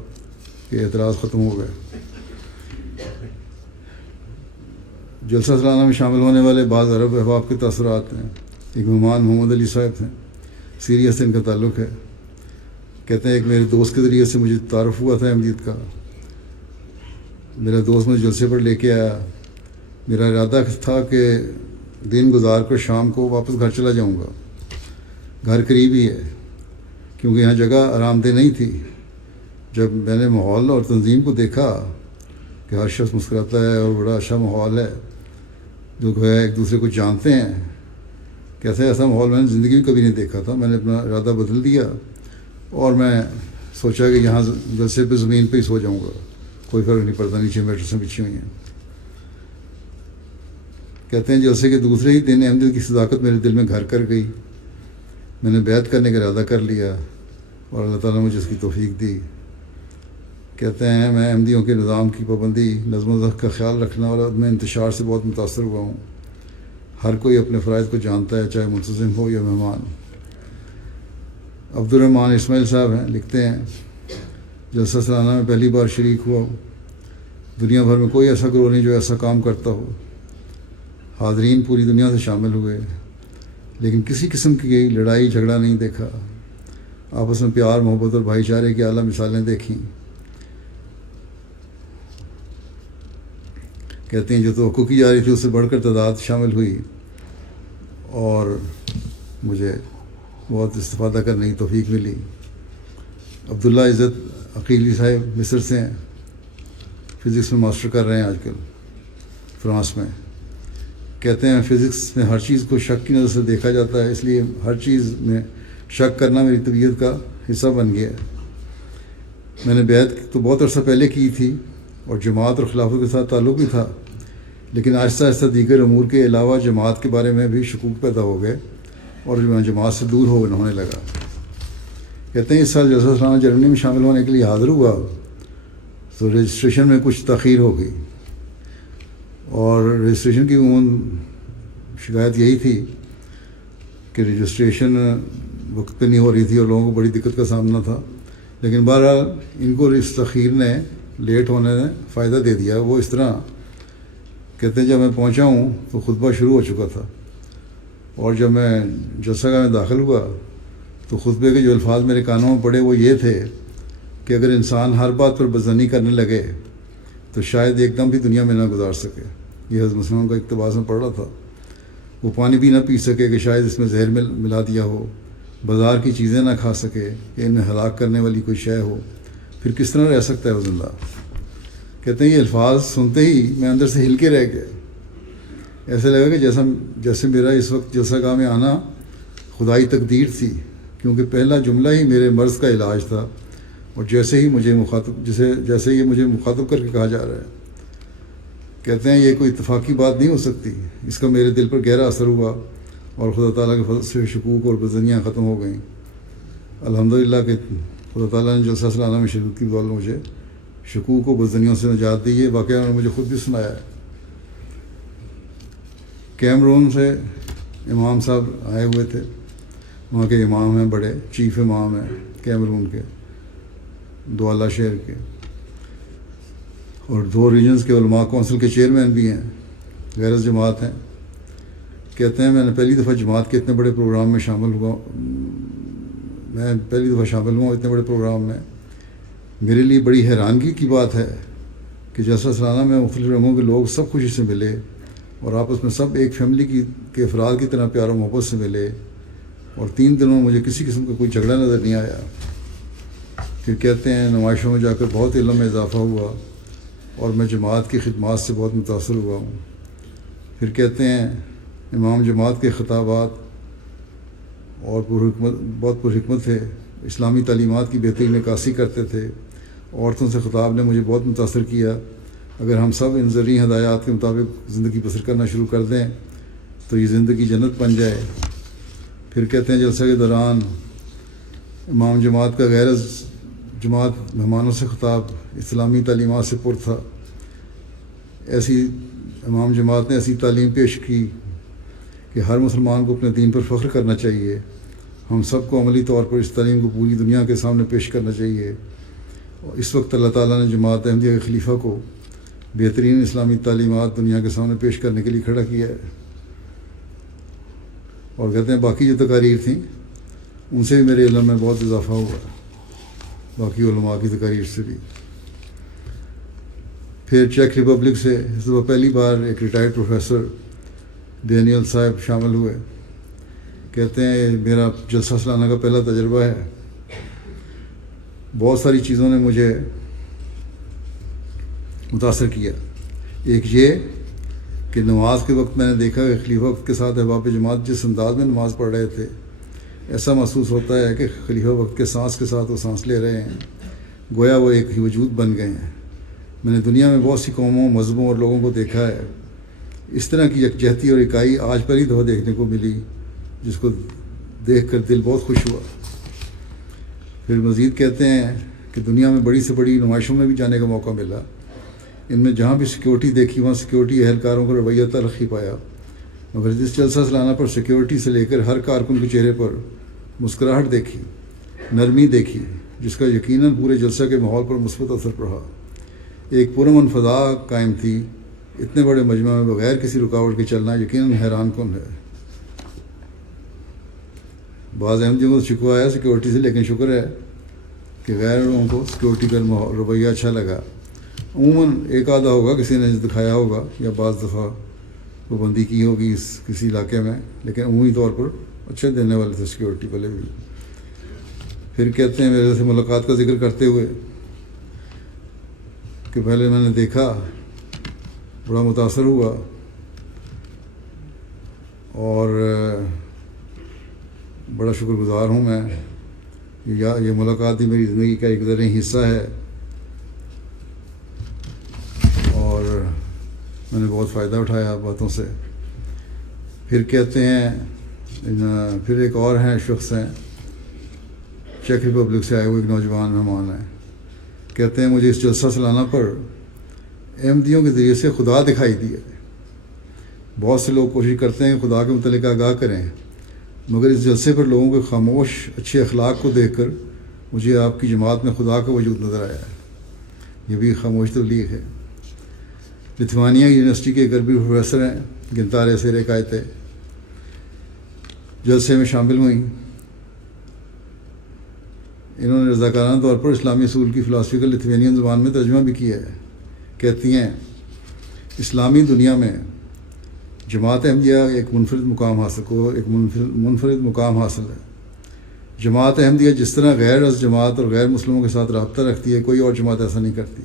کہ اعتراض ختم ہو گئے۔ جلسہ سالانہ میں شامل ہونے والے بعض عرب احباب کے تاثرات ہیں۔ ایک مہمان محمد علی صاحب ہیں، سیریا سے ان کا تعلق ہے۔ کہتے ہیں ایک میرے دوست کے ذریعے سے مجھے تعارف ہوا تھا احمدیت کا۔ میرا دوست مجھے جلسے پر لے کے آیا۔ میرا ارادہ تھا کہ دن گزار کر شام کو واپس گھر چلا جاؤں گا، گھر قریب ہی ہے، کیونکہ یہاں جگہ آرام دہ نہیں تھی۔ جب میں نے ماحول اور تنظیم کو دیکھا کہ ہر شخص مسکراتا ہے اور بڑا اچھا ماحول ہے، جو ہے ایک دوسرے کو جانتے ہیں، کیسے ایسا ماحول میں نے زندگی میں کبھی نہیں دیکھا تھا۔ میں نے اپنا ارادہ بدل دیا اور میں سوچا کہ یہاں جلسے پہ زمین پہ ہی سو جاؤں گا، کوئی فرق نہیں پڑتا، نیچے میٹرسیں بچھی ہوئی ہیں۔ کہتے ہیں جلسے کے دوسرے ہی دن احمدیت کی صداقت میرے دل میں گھر کر گئی۔ میں نے بیعت کرنے کا ارادہ کر لیا اور اللہ تعالیٰ نے مجھے اس کی توفیق دی۔ کہتے ہیں میں احمدیوں کے نظام کی پابندی، نظم و ضبط کا خیال رکھنا اور عدم انتشار سے بہت متاثر ہوا ہوں۔ ہر کوئی اپنے فرائض کو جانتا ہے، چاہے منتظم ہو یا مہمان۔ عبدالرحمٰن اسماعیل صاحب ہیں، لکھتے ہیں جلسہ سالانہ میں پہلی بار شریک ہوا ہوں۔ دنیا بھر میں کوئی ایسا گروہ نہیں جو ایسا کام کرتا ہو. حاضرین پوری دنیا سے شامل ہوئے لیکن کسی قسم کی لڑائی جھگڑا نہیں دیکھا. آپس میں پیار محبت اور بھائی چارے کی اعلیٰ مثالیں دیکھیں. کہتے ہیں جو توقع کی جا رہی تھی اس سے بڑھ کر تعداد شامل ہوئی اور مجھے بہت استفادہ کرنے کی توفیق ملی. عبداللہ عزت عقیلی صاحب مصر سے ہیں، فزکس میں ماسٹر کر رہے ہیں آج کل فرانس میں. کہتے ہیں فزکس میں ہر چیز کو شک کی نظر سے دیکھا جاتا ہے، اس لیے ہر چیز میں شک کرنا میری طبیعت کا حصہ بن گیا. میں نے بیعت تو بہت عرصہ پہلے کی تھی اور جماعت اور خلافت کے ساتھ تعلق بھی تھا، لیکن آہستہ آہستہ دیگر امور کے علاوہ جماعت کے بارے میں بھی شکوک پیدا ہو گئے اور میں جماعت سے دور ہونے لگا. کہتے ہیں اس سال جلسہ سالانہ جرمنی میں شامل ہونے کے لیے حاضر ہوا تو رجسٹریشن میں کچھ تاخیر ہو گئی، اور رجسٹریشن کی عموماً شکایت یہی تھی کہ رجسٹریشن وقت پہ نہیں ہو رہی تھی اور لوگوں کو بڑی دقت کا سامنا تھا. لیکن بہرحال ان کو اس تاخیر نے لیٹ ہونے نے فائدہ دے دیا. وہ اس طرح کہتے ہیں جب میں پہنچا ہوں تو خطبہ شروع ہو چکا تھا، اور جب میں جلسہ گاہ میں داخل ہوا تو خطبے کے جو الفاظ میرے کانوں میں پڑے وہ یہ تھے کہ اگر انسان ہر بات پر بدظنی کرنے لگے تو شاید ایک دم بھی دنیا میں نہ گزار سکے. یہ حضرت مسلم کا اقتباس میں پڑھ رہا تھا. وہ پانی بھی نہ پی سکے کہ شاید اس میں زہر ملا دیا ہو، بازار کی چیزیں نہ کھا سکے کہ ان میں ہلاک کرنے والی کوئی شے ہو، پھر کس طرح رہ سکتا ہے وہ زندہ. کہتے ہیں یہ الفاظ سنتے ہی میں اندر سے ہل کے رہ گیا. ایسا لگا کہ جیسے میرا اس وقت جلسہ گاہ میں آنا خدائی تقدیر تھی، کیونکہ پہلا جملہ ہی میرے مرض کا علاج تھا، اور جیسے یہ مجھے مخاطب کر کے کہا جا رہا ہے. کہتے ہیں یہ کوئی اتفاقی بات نہیں ہو سکتی. اس کا میرے دل پر گہرا اثر ہوا اور خدا تعالیٰ کے فضل سے شکوک اور بدظنیاں ختم ہو گئیں. الحمدللہ کہ خدا تعالیٰ نے جلسہ سالانہ میں شرکت کی بدولت مجھے شکوک و بدظنیوں سے نجات دی. یہ واقعہ انہوں نے مجھے خود بھی سنایا ہے. کیمرون سے امام صاحب آئے ہوئے تھے، وہاں کے امام ہیں، بڑے چیف امام ہیں کیمرون کے، دوالا شہر کے، اور 2 ریجنز کے علماء کونسل کے چیئرمین بھی ہیں، غیر جماعت ہیں. کہتے ہیں میں نے پہلی دفعہ جماعت کے اتنے بڑے پروگرام میں شامل ہوا اتنے بڑے پروگرام میں. میرے لیے بڑی حیرانگی کی بات ہے کہ جلسہ سالانہ میں مختلف رنگوں کے لوگ سب خوشی سے ملے اور آپس میں سب ایک فیملی کے افراد کی طرح پیار و محبت سے ملے، اور 3 دنوں میں مجھے کسی قسم کا کوئی جھگڑا نظر نہیں آیا. پھر کہتے ہیں نمائشوں میں جا کر بہت علم میں اضافہ ہوا اور میں جماعت کی خدمات سے بہت متاثر ہوا ہوں. پھر کہتے ہیں امام جماعت کے خطابات اور بہت پرحکمت تھے، اسلامی تعلیمات کی بہترین عکاسی کرتے تھے. عورتوں سے خطاب نے مجھے بہت متاثر کیا. اگر ہم سب ان زرعی ہدایات کے مطابق زندگی بسر کرنا شروع کر دیں تو یہ زندگی جنت بن جائے. پھر کہتے ہیں جلسہ کے دوران امام جماعت کا غیر جماعت مہمانوں سے خطاب اسلامی تعلیمات سے پر تھا. امام جماعت نے ایسی تعلیم پیش کی کہ ہر مسلمان کو اپنے دین پر فخر کرنا چاہیے. ہم سب کو عملی طور پر اس تعلیم کو پوری دنیا کے سامنے پیش کرنا چاہیے. اور اس وقت اللہ تعالیٰ نے جماعت احمدیہ کے خلیفہ کو بہترین اسلامی تعلیمات دنیا کے سامنے پیش کرنے کے لیے کھڑا کیا ہے. اور کہتے ہیں باقی جو تقاریر تھیں ان سے بھی میرے علم میں بہت اضافہ ہوا، باقی علماء کی تقاریر سے بھی. پھر چیک ریپبلک سے اس دفعہ پہلی بار ایک ریٹائرڈ پروفیسر ڈینیل صاحب شامل ہوئے. کہتے ہیں میرا جلسہ سالانہ کا پہلا تجربہ ہے. بہت ساری چیزوں نے مجھے متاثر کیا. ایک یہ کہ نماز کے وقت میں نے دیکھا کہ خلیفہ وقت کے ساتھ احباب جماعت جس انداز میں نماز پڑھ رہے تھے ایسا محسوس ہوتا ہے کہ خلیفہ وقت کے سانس کے ساتھ وہ سانس لے رہے ہیں، گویا وہ ایک ہی وجود بن گئے ہیں. میں نے دنیا میں بہت سی قوموں، مذہبوں اور لوگوں کو دیکھا ہے. اس طرح کی یکجہتی اور اکائی آج پہلی دفعہ دیکھنے کو ملی، جس کو دیکھ کر دل بہت خوش ہوا. پھر مزید کہتے ہیں کہ دنیا میں بڑی سے بڑی نمائشوں میں بھی جانے کا موقع ملا. ان میں جہاں بھی سیکیورٹی دیکھی وہاں سیکیورٹی اہلکاروں کا رویہ تلخی پایا، مگر جس جلسہ سالانہ پر سیکیورٹی سے لے کر ہر کارکن کے چہرے پر مسکراہٹ دیکھی، نرمی دیکھی، جس کا یقیناً پورے جلسہ کے ماحول پر مثبت اثر پڑا. ایک پرامن فضا قائم تھی. اتنے بڑے مجمع میں بغیر کسی رکاوٹ کے چلنا یقیناً حیران کن ہے. بعض احمدیوں کو شکوہ ہے سیکورٹی سے، لیکن شکر ہے کہ غیر لوگوں کو سیکورٹی کا رویہ اچھا لگا. عموماً ایک آدھا ہوگا کسی نے دکھایا ہوگا یا بعض دفعہ پابندی کی ہوگی کسی علاقے میں، لیکن عمومی طور پر اچھے دینے والے تھے سیکورٹی والے بھی. پھر کہتے ہیں میرے سے ملاقات کا ذکر کرتے ہوئے کہ پہلے میں نے دیکھا، بڑا متاثر ہوا، اور بڑا شکر گزار ہوں میں. یہ ملاقات ہی میری زندگی کا ایک ذرعی حصہ ہے، اور میں نے بہت فائدہ اٹھایا باتوں سے. پھر کہتے ہیں، پھر ایک اور ہیں شخص ہیں چیک ریپبلک سے آئے ہوئے ایک نوجوان مہمان ہیں. کہتے ہیں مجھے اس جلسہ سالانہ پر احمدیوں کے ذریعے سے خدا دکھائی دیا. بہت سے لوگ کوشش کرتے ہیں کہ خدا کے متعلق آگاہ کریں، مگر اس جلسے پر لوگوں کے خاموش اچھے اخلاق کو دیکھ کر مجھے آپ کی جماعت میں خدا کا وجود نظر آیا ہے. یہ بھی خاموش تبلیغ ہے. لتھوانیا یونیورسٹی کے غربی پروفیسر ہیں گنتارے سیریکائتے جلسے میں شامل ہوئیں. انہوں نے رضاکارانہ طور پر اسلامی اصول کی فلاسفی کا لتھوینین زبان میں ترجمہ بھی کیا ہے. کہتی ہیں اسلامی دنیا میں جماعت احمدیہ ایک منفرد مقام حاصل ہے. جماعت احمدیہ جس طرح غیر رز جماعت اور غیر مسلموں کے ساتھ رابطہ رکھتی ہے، کوئی اور جماعت ایسا نہیں کرتی.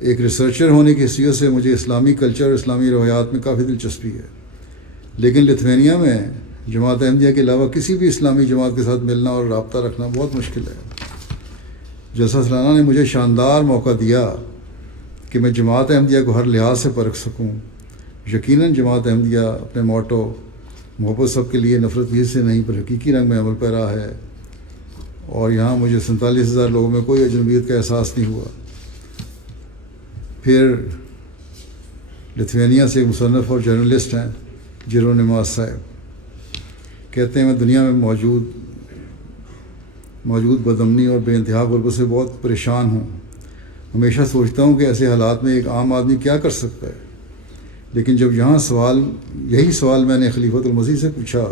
ایک ریسرچر ہونے کی حیثیت سے مجھے اسلامی کلچر اور اسلامی روایات میں کافی دلچسپی ہے، لیکن لتھوینیا میں جماعت احمدیہ کے علاوہ کسی بھی اسلامی جماعت کے ساتھ ملنا اور رابطہ رکھنا بہت مشکل ہے. جلسہ سالانہ نے مجھے شاندار موقع دیا کہ میں جماعت احمدیہ کو ہر لحاظ سے پرکھ سکوں. یقیناً جماعت احمدیہ اپنے موٹو محبت سب کے لیے، نفرت ہی سے نہیں پر حقیقی رنگ میں عمل پیرا ہے، اور یہاں مجھے 47,000 لوگوں میں کوئی اجنبیت کا احساس نہیں ہوا. پھر لتھوینیا سے ایک مصنف اور جرنلسٹ ہیں جیرونیماس صاحب. کہتے ہیں میں دنیا میں موجود بدامنی اور بے انتہا غربت سے بہت پریشان ہوں. ہمیشہ سوچتا ہوں کہ ایسے حالات میں ایک عام آدمی کیا کر سکتا ہے، لیکن جب یہی سوال میں نے خلیفۃ المسیح سے پوچھا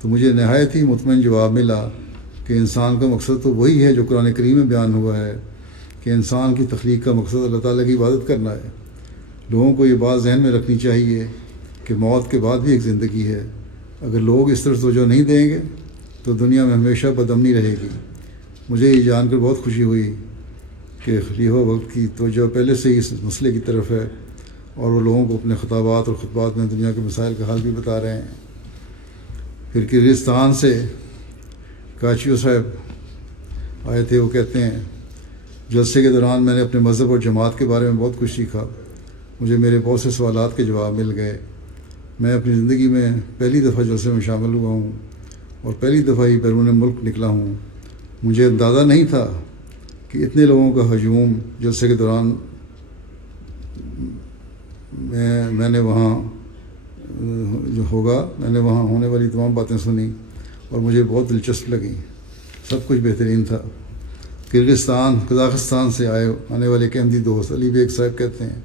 تو مجھے نہایت ہی مطمئن جواب ملا کہ انسان کا مقصد تو وہی ہے جو قرآن کریم میں بیان ہوا ہے کہ انسان کی تخلیق کا مقصد اللہ تعالیٰ کی عبادت کرنا ہے. لوگوں کو یہ بات ذہن میں رکھنی چاہیے کہ موت کے بعد بھی ایک زندگی ہے. اگر لوگ اس طرف توجہ نہیں دیں گے تو دنیا میں ہمیشہ بدامنی رہے گی. مجھے یہ جان کر بہت خوشی ہوئی کہ خلیفہ وقت کی توجہ پہلے سے ہی اس مسئلے کی طرف ہے، اور وہ لوگوں کو اپنے خطابات اور خطبات میں دنیا کے مسائل کا حل بھی بتا رہے ہیں. پھر کرغزستان سے کاچیو صاحب آئے تھے. وہ کہتے ہیں جلسے کے دوران میں نے اپنے مذہب اور جماعت کے بارے میں بہت کچھ سیکھا. مجھے میرے بہت سے سوالات کے جواب مل گئے. میں اپنی زندگی میں پہلی دفعہ جلسے میں شامل ہوا ہوں اور پہلی دفعہ ہی بیرون ملک نکلا ہوں. مجھے اندازہ نہیں تھا کہ اتنے لوگوں کا ہجوم جلسے کے دوران میں نے وہاں جو ہوگا. میں نے وہاں ہونے والی تمام باتیں سنی اور مجھے بہت دلچسپ لگیں. سب کچھ بہترین تھا. قزاقستان سے آنے والے ایک احمدی دوست علی بیگ صاحب کہتے ہیں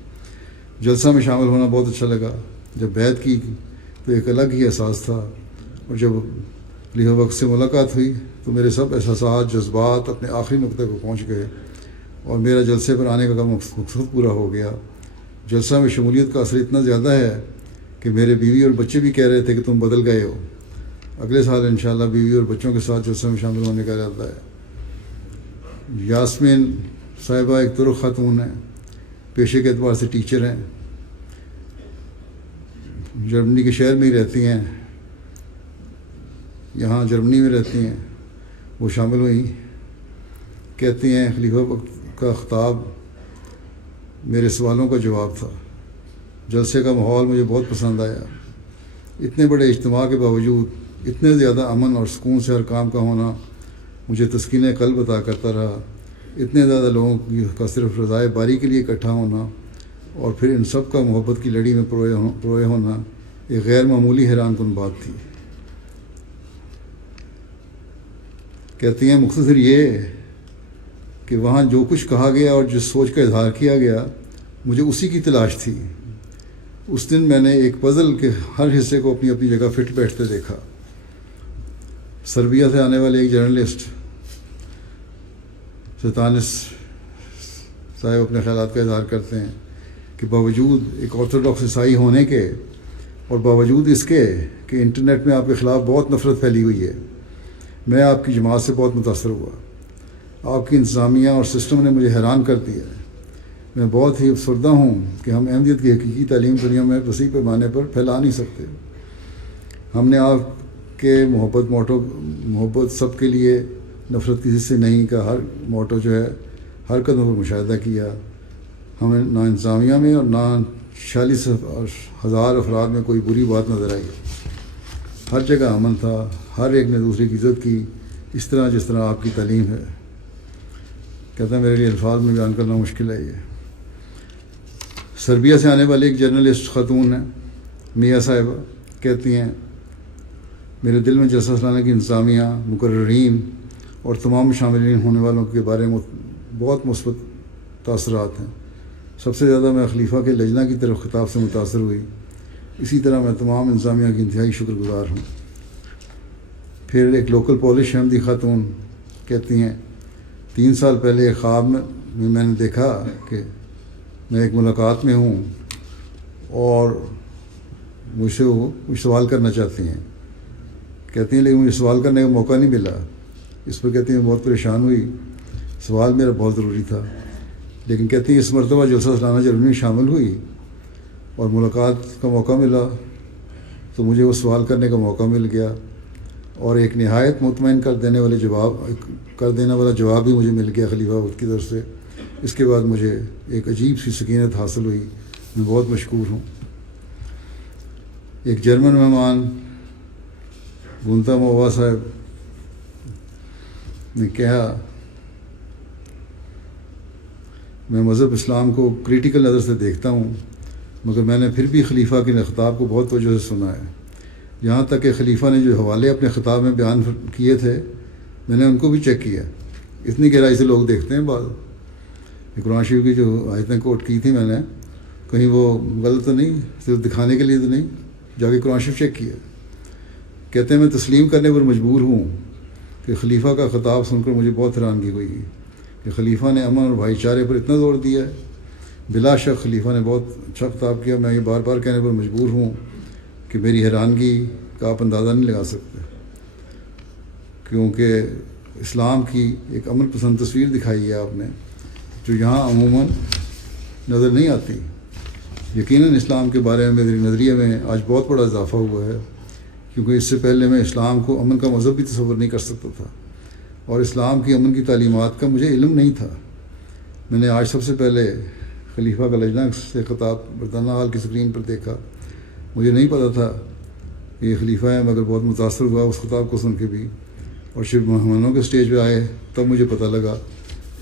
جلسہ میں شامل ہونا بہت اچھا لگا. جب بیعت کی تو ایک الگ ہی احساس تھا، اور جب خلیفہ وقت سے ملاقات ہوئی تو میرے سب احساسات جذبات اپنے آخری نقطے پر پہنچ گئے اور میرا جلسے پر آنے کا مقصد پورا ہو گیا. جلسہ میں شمولیت کا اثر اتنا زیادہ ہے کہ میرے بیوی اور بچے بھی کہہ رہے تھے کہ تم بدل گئے ہو. اگلے سال انشاءاللہ بیوی اور بچوں کے ساتھ جلسہ میں شامل ہونے کا ارادہ ہے. یاسمین صاحبہ ایک ترک خاتون ہیں، پیشے کے اعتبار سے ٹیچر ہیں، جرمنی کے شہر میں ہی رہتی ہیں، یہاں جرمنی میں رہتی ہیں. وہ شامل ہوئیں. کہتی ہیں خلیفہ کا خطاب میرے سوالوں کا جواب تھا. جلسے کا ماحول مجھے بہت پسند آیا. اتنے بڑے اجتماع کے باوجود اتنے زیادہ امن اور سکون سے ہر کام کا ہونا مجھے تسکین قلب عطا کرتا رہا. اتنے زیادہ لوگوں کا صرف رضائے باری کے لیے اکٹھا ہونا اور پھر ان سب کا محبت کی لڑی میں پروئے ہونا ایک غیر معمولی حیران کن بات تھی. کہتی ہیں مختصر یہ کہ وہاں جو کچھ کہا گیا اور جس سوچ کا اظہار کیا گیا مجھے اسی کی تلاش تھی۔ اس دن میں نے ایک پزل کے ہر حصے کو اپنی اپنی جگہ فٹ بیٹھتے دیکھا۔ سربیا سے آنے والے ایک جرنلسٹ ستانس صاحب اپنے خیالات کا اظہار کرتے ہیں کہ باوجود ایک آرتھوڈاکس عیسائی ہونے کے اور باوجود اس کے کہ انٹرنیٹ میں آپ کے خلاف بہت نفرت پھیلی ہوئی ہے، میں آپ کی جماعت سے بہت متاثر ہوا۔ آپ کی انتظامیہ اور سسٹم نے مجھے حیران کر دیا ہے۔ میں بہت ہی افسردہ ہوں کہ ہم احمدیت کی حقیقی تعلیم دنیا میں وسیع پیمانے پر پھیلا نہیں سکتے۔ ہم نے آپ کے محبت سب کے لیے، نفرت کسی سے نہیں کا ہر موٹو جو ہے ہر قدم پر مشاہدہ کیا۔ ہمیں نہ انتظامیہ میں اور نہ 46,000 افراد میں کوئی بری بات نظر آئی۔ ہر جگہ امن تھا، ہر ایک نے دوسرے کی عزت کی، اس طرح جس طرح آپ کی تعلیم ہے۔ کہتا ہے میرے لیے الفاظ میں بیان کرنا مشکل ہے۔ یہ سربیا سے آنے والے ایک جرنلسٹ خاتون ہیں، میاں صاحبہ، کہتی ہیں میرے دل میں جلسہ سالانہ کی انتظامیہ، مقررین اور تمام شاملین ہونے والوں کے بارے میں بہت مثبت تاثرات ہیں۔ سب سے زیادہ میں خلیفہ کے لجنہ کی طرف خطاب سے متاثر ہوئی۔ اسی طرح میں تمام انتظامیہ کی انتہائی شکر گزار ہوں۔ پھر ایک لوکل پولش احمدی خاتون کہتی ہیں 3 سال پہلے ایک خواب میں نے دیکھا کہ میں ایک ملاقات میں ہوں اور مجھ سے وہ کچھ سوال کرنا چاہتی ہیں۔ کہتی ہیں لیکن مجھے سوال کرنے کا موقع نہیں ملا۔ اس پر کہتی ہیں بہت پریشان ہوئی، سوال میرا بہت ضروری تھا، لیکن کہتی ہیں اس مرتبہ جلسہ سالانہ جرمنی میں شامل ہوئی اور ملاقات کا موقع ملا تو مجھے وہ سوال کرنے کا موقع مل گیا، اور ایک نہایت مطمئن کر دینے والا جواب بھی مجھے مل گیا خلیفہ وقت کی طرف سے۔ اس کے بعد مجھے ایک عجیب سی سکینت حاصل ہوئی، میں بہت مشکور ہوں۔ ایک جرمن مہمان گونتا مووا صاحب نے کہا میں مذہب اسلام کو کریٹیکل نظر سے دیکھتا ہوں، مگر میں نے پھر بھی خلیفہ کے خطاب کو بہت توجہ سے سنا ہے، یہاں تک کہ خلیفہ نے جو حوالے اپنے خطاب میں بیان کیے تھے میں نے ان کو بھی چیک کیا۔ اتنی گہرائی سے لوگ دیکھتے ہیں بعض۔ قرآن شریف کی جو آیتیں کوٹ کی تھی میں نے، کہیں وہ غلط تو نہیں، صرف دکھانے کے لیے تو نہیں، جا کے قرآن شریف چیک کیا۔ کہتے ہیں میں تسلیم کرنے پر مجبور ہوں کہ خلیفہ کا خطاب سن کر مجھے بہت حیرانگی ہوئی کہ خلیفہ نے امن اور بھائی چارے پر اتنا زور دیا ہے۔ بلا شک خلیفہ نے بہت اچھا خطاب کیا۔ میں یہ بار بار کہنے پر مجبور ہوں کہ میری حیرانگی کا آپ اندازہ نہیں لگا سکتے، کیونکہ اسلام کی ایک امن پسند تصویر دکھائی ہے آپ نے، جو یہاں عموماً نظر نہیں آتی۔ یقیناً اسلام کے بارے میں میرے نظریے میں آج بہت بڑا اضافہ ہوا ہے، کیونکہ اس سے پہلے میں اسلام کو امن کا مذہب بھی تصور نہیں کر سکتا تھا، اور اسلام کی امن کی تعلیمات کا مجھے علم نہیں تھا۔ میں نے آج سب سے پہلے خلیفہ کا لجنہ سے خطاب برطانیہ ہال کی اسکرین پر دیکھا۔ مجھے نہیں پتہ تھا کہ یہ خلیفہ ہے، مگر بہت متاثر ہوا اس خطاب کو سن کے بھی، اور جب مہمانوں کے اسٹیج پہ آئے تب مجھے پتہ لگا،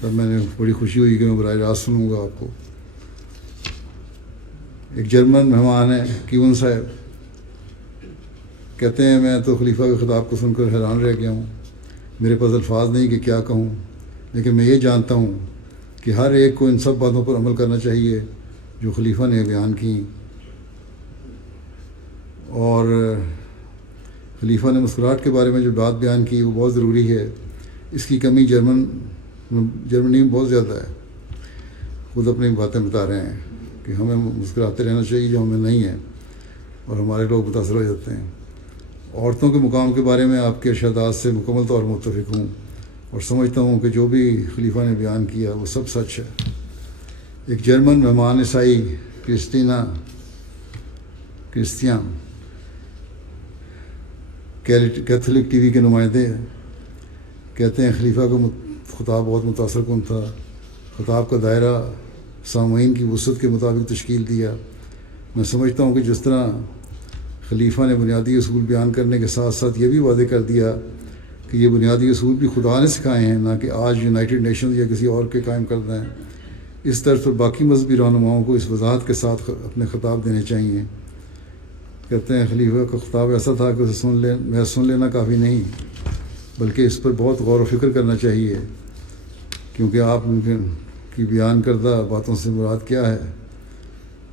تب میں نے بڑی خوشی ہوئی کہ میں براہ راست سنوں گا آپ کو۔ ایک جرمن مہمان ہیں کیون صاحب، کہتے ہیں میں تو خلیفہ کے خطاب کو سن کر حیران رہ گیا ہوں، میرے پاس الفاظ نہیں کہ کیا کہوں، لیکن میں یہ جانتا ہوں کہ ہر ایک کو ان سب باتوں پر عمل کرنا چاہیے جو خلیفہ نے بیان کی، اور خلیفہ نے مسکراہٹ کے بارے میں جو بات بیان کی وہ بہت ضروری ہے۔ اس کی کمی جرمنی میں بہت زیادہ ہے۔ خود اپنی باتیں بتا رہے ہیں کہ ہمیں مسکراتے رہنا چاہیے جو ہمیں نہیں ہے، اور ہمارے لوگ متاثر ہو جاتے ہیں۔ عورتوں کے مقام کے بارے میں آپ کے ارشادات سے مکمل طور متفق ہوں، اور سمجھتا ہوں کہ جو بھی خلیفہ نے بیان کیا وہ سب سچ ہے۔ ایک جرمن مہمان عیسائی کرسٹیان کیتھولک ٹی وی کے نمائندے ہیں، کہتے ہیں خلیفہ کا خطاب بہت متاثر کن تھا۔ خطاب کا دائرہ سامعین کی وسعت کے مطابق تشکیل دیا۔ میں سمجھتا ہوں کہ جس طرح خلیفہ نے بنیادی اصول بیان کرنے کے ساتھ ساتھ یہ بھی واضح کر دیا کہ یہ بنیادی اصول بھی خدا نے سکھائے ہیں، نہ کہ آج یونائٹڈ نیشنز یا کسی اور کے قائم کردہ ہیں، اس طرز پر باقی مذہبی رہنماؤں کو اس وضاحت کے ساتھ اپنے خطاب دینے چاہیے۔ کہتے ہیں خلیفہ کا خطاب ایسا تھا کہ اسے سن لینا کافی نہیں، بلکہ اس پر بہت غور و فکر کرنا چاہیے۔ کیونکہ آپ کی بیان کردہ باتوں سے مراد کیا ہے؟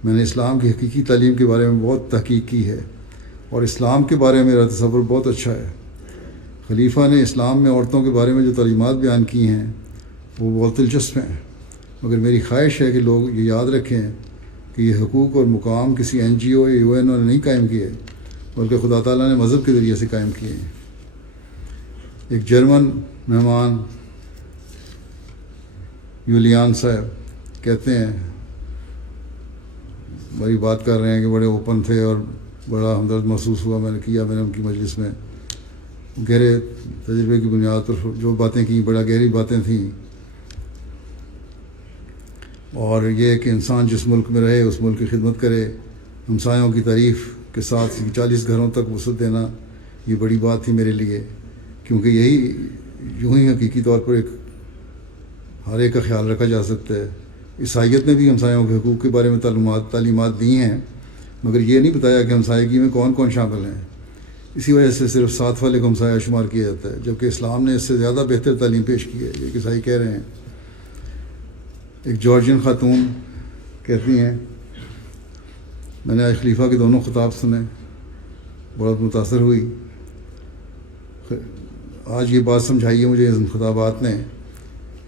میں نے اسلام کی حقیقی تعلیم کے بارے میں بہت تحقیق کی ہے اور اسلام کے بارے میں میرا تصور بہت اچھا ہے۔ خلیفہ نے اسلام میں عورتوں کے بارے میں جو تعلیمات بیان کی ہیں وہ بہت دلچسپ ہیں، مگر میری خواہش ہے کہ لوگ یہ یاد رکھیں کہ یہ حقوق اور مقام کسی NGO یا UN نے نہیں قائم کیے، بلکہ خدا تعالیٰ نے مذہب کے ذریعے سے قائم کیے ہیں۔ ایک جرمن مہمان یولیان صاحب کہتے ہیں، بڑی بات کر رہے ہیں کہ بڑے اوپن تھے اور بڑا ہمدرد محسوس ہوا میں نے ان کی مجلس میں، گہرے تجربے کی بنیاد پر جو باتیں کی بڑا گہری باتیں تھیں، اور یہ کہ انسان جس ملک میں رہے اس ملک کی خدمت کرے، ہمسایوں کی تعریف کے ساتھ 40 گھروں تک وسعت دینا، یہ بڑی بات تھی میرے لیے، کیونکہ یوں ہی حقیقی طور پر ہر ایک کا خیال رکھا جا سکتا ہے۔ عیسائیت نے بھی ہمسایوں کے حقوق کے بارے میں تعلیمات دی ہیں، مگر یہ نہیں بتایا کہ ہمسایگی میں کون کون شامل ہیں۔ اسی وجہ سے صرف ساتھ والے کو ہمسایہ شمار کیا جاتا ہے، جبکہ اسلام نے اس سے زیادہ بہتر تعلیم پیش کی ہے، یہ عیسائی کہہ رہے ہیں۔ ایک جارجین خاتون کہتی ہیں، میں نے آج خلیفہ کے دونوں خطاب سنے، بہت متاثر ہوئی۔ آج یہ بات سمجھائی ہے مجھے ان خطابات نے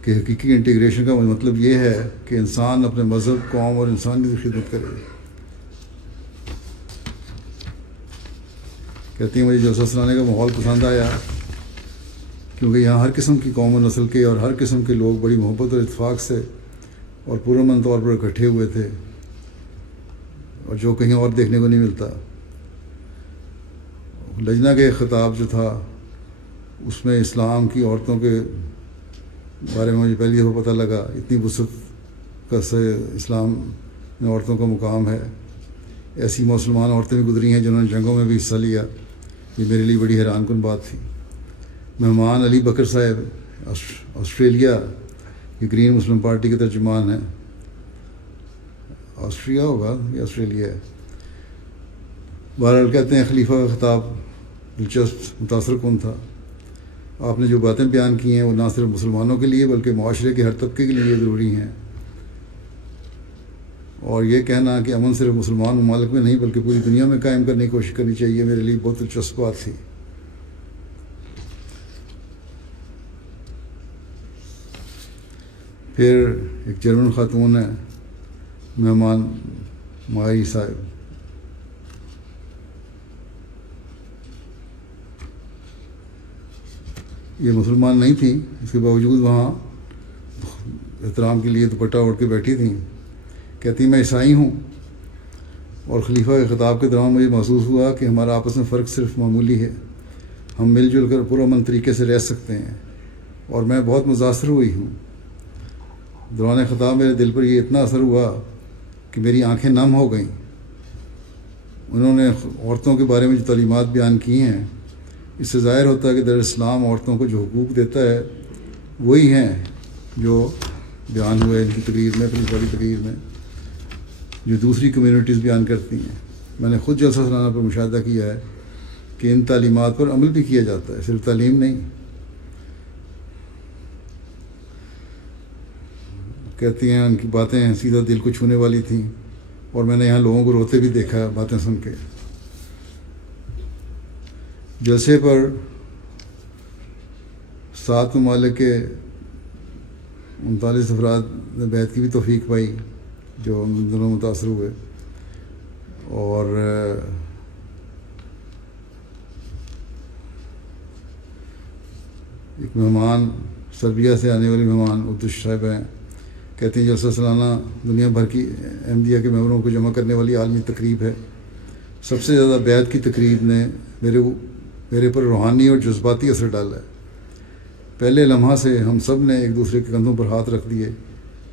کہ حقیقی انٹیگریشن کا مطلب یہ ہے کہ انسان اپنے مذہب، قوم اور انسان کی خدمت کرے۔ کہتی ہیں، مجھے جلسہ سنانے کا ماحول پسند آیا کیونکہ یہاں ہر قسم کی قوم و نسل کے اور ہر قسم کے لوگ بڑی محبت اور اتفاق سے اور پرامن طور پر اکٹھے ہوئے تھے، اور جو کہیں اور دیکھنے کو نہیں ملتا۔ لجنہ کے خطاب جو تھا اس میں اسلام کی عورتوں کے بارے میں مجھے پہلی دفعہ پتہ لگا، اتنی وسعت کا سے اسلام میں عورتوں کا مقام ہے۔ ایسی مسلمان عورتیں بھی گزری ہیں جنہوں نے جنگوں میں بھی حصہ لیا، یہ میرے لیے بڑی حیران کن بات تھی۔ مہمان علی بکر صاحب آسٹریلیا کی گرین مسلم پارٹی کے ترجمان ہیں، آسٹریا ہوگا یا آسٹریلیا ہے، بہرحال کہتے ہیں خلیفہ کا خطاب دلچسپ متاثر کن تھا۔ آپ نے جو باتیں بیان کی ہیں وہ نہ صرف مسلمانوں کے لیے بلکہ معاشرے کے ہر طبقے کے لیے ضروری ہیں، اور یہ کہنا کہ امن صرف مسلمان ممالک میں نہیں بلکہ پوری دنیا میں قائم کرنے کی کوشش کرنی چاہیے، میرے لیے بہت دلچسپ بات تھی۔ پھر ایک جرمن خاتون ہے مہمان ماہری صاحب، یہ مسلمان نہیں تھیں، اس کے باوجود وہاں احترام کے لیے دوپٹہ اوڑھ کے بیٹھی تھیں۔ کہتی میں عیسائی ہوں، اور خلیفہ کے خطاب کے دوران مجھے محسوس ہوا کہ ہمارا آپس میں فرق صرف معمولی ہے، ہم مل جل کر پرامن طریقے سے رہ سکتے ہیں، اور میں بہت متاثر ہوئی ہوں۔ دوران خطاب میرے دل پر یہ اتنا اثر ہوا کہ میری آنکھیں نم ہو گئیں۔ انہوں نے عورتوں کے بارے میں جو تعلیمات بیان کی ہیں، اس سے ظاہر ہوتا ہے کہ در اسلام عورتوں کو جو حقوق دیتا ہے وہی ہیں جو بیان ہوئے ان کی تقریر میں، اپنی بڑی تقریر میں، جو دوسری کمیونٹیز بیان کرتی ہیں۔ میں نے خود جلسہ سالانہ پر مشاہدہ کیا ہے کہ ان تعلیمات پر عمل بھی کیا جاتا ہے، صرف تعلیم نہیں۔ کہتی ہیں ان کی باتیں سیدھا دل کو چھونے والی تھیں، اور میں نے یہاں لوگوں کو روتے بھی دیکھا باتیں سن کے۔ جلسے پر 7 ممالک کے 39 افراد نے بیعت کی بھی توفیق پائی جو ان دنوں متاثر ہوئے، اور ایک مہمان سربیا سے آنے والی مہمان عبدالش صاحب ہیں، کہتے ہیں جلسہ سالانہ دنیا بھر کی احمدیہ کے ممبروں کو جمع کرنے والی عالمی تقریب ہے۔ سب سے زیادہ بیعت کی تقریب نے میرے پر روحانی اور جذباتی اثر ڈالا ہے۔ پہلے لمحہ سے ہم سب نے ایک دوسرے کے کندھوں پر ہاتھ رکھ دیے،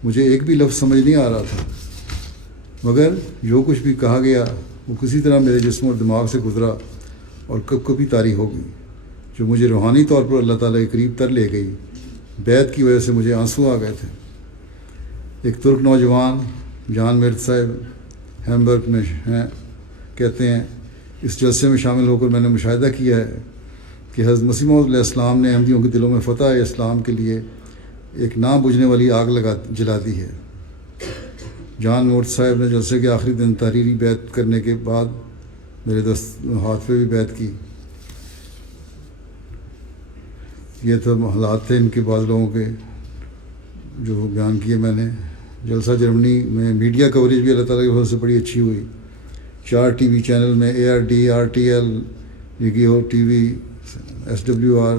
مجھے ایک بھی لفظ سمجھ نہیں آ رہا تھا، مگر جو کچھ بھی کہا گیا وہ کسی طرح میرے جسم اور دماغ سے گزرا اور کب کبھی طاری ہو گئی، جو مجھے روحانی طور پر اللہ تعالیٰ کے قریب تر لے گئی۔ بیعت کی وجہ سے مجھے آنسو آ گئے تھے۔ ایک ترک نوجوان جان مرد صاحب ہیمبرگ میں ہیں، کہتے ہیں اس جلسے میں شامل ہو کر میں نے مشاہدہ کیا ہے کہ حضرت مسیح موعود علیہ السلام نے احمدیوں کے دلوں میں فتح اسلام کے لیے ایک نہ بجھنے والی آگ جلا دی ہے۔ جان مورت صاحب نے جلسے کے آخری دن تحریری بیعت کرنے کے بعد میرے ہاتھ پہ بھی بیعت کی۔ یہ تو حالات تھے ان کے بعض لوگوں کے جو بیان کیے میں نے۔ جلسہ جرمنی میں میڈیا کوریج بھی اللہ تعالیٰ کی فضل سے بڑی اچھی ہوئی۔ 4 ٹی وی چینل میں ARD RTL ریگیو ٹی وی SWR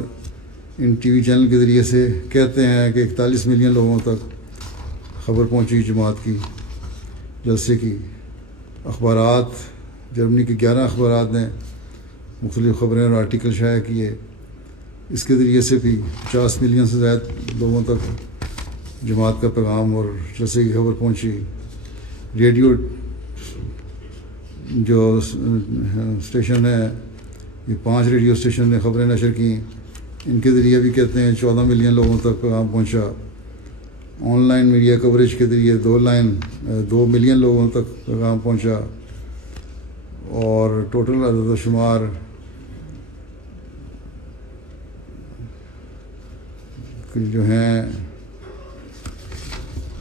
ان ٹی وی چینل کے ذریعے سے کہتے ہیں کہ 41 ملین لوگوں تک خبر پہنچی جماعت کی، جلسے کی۔ اخبارات جرمنی کے 11 اخبارات نے مختلف خبریں اور آرٹیکل شائع کیے۔ اس کے ذریعے سے بھی 50 ملین سے زائد لوگوں تک جماعت کا پیغام اور جلسے کی خبر پہنچی۔ ریڈیو جو اسٹیشن ہے، یہ 5 ریڈیو اسٹیشن نے خبریں نشر کیں، ان کے ذریعے بھی کہتے ہیں 14 ملین لوگوں تک پیغام پہنچا۔ آن لائن میڈیا کوریج کے ذریعے 2 ملین لوگوں تک پیغام پہنچا، اور ٹوٹل عدد و شمار جو ہیں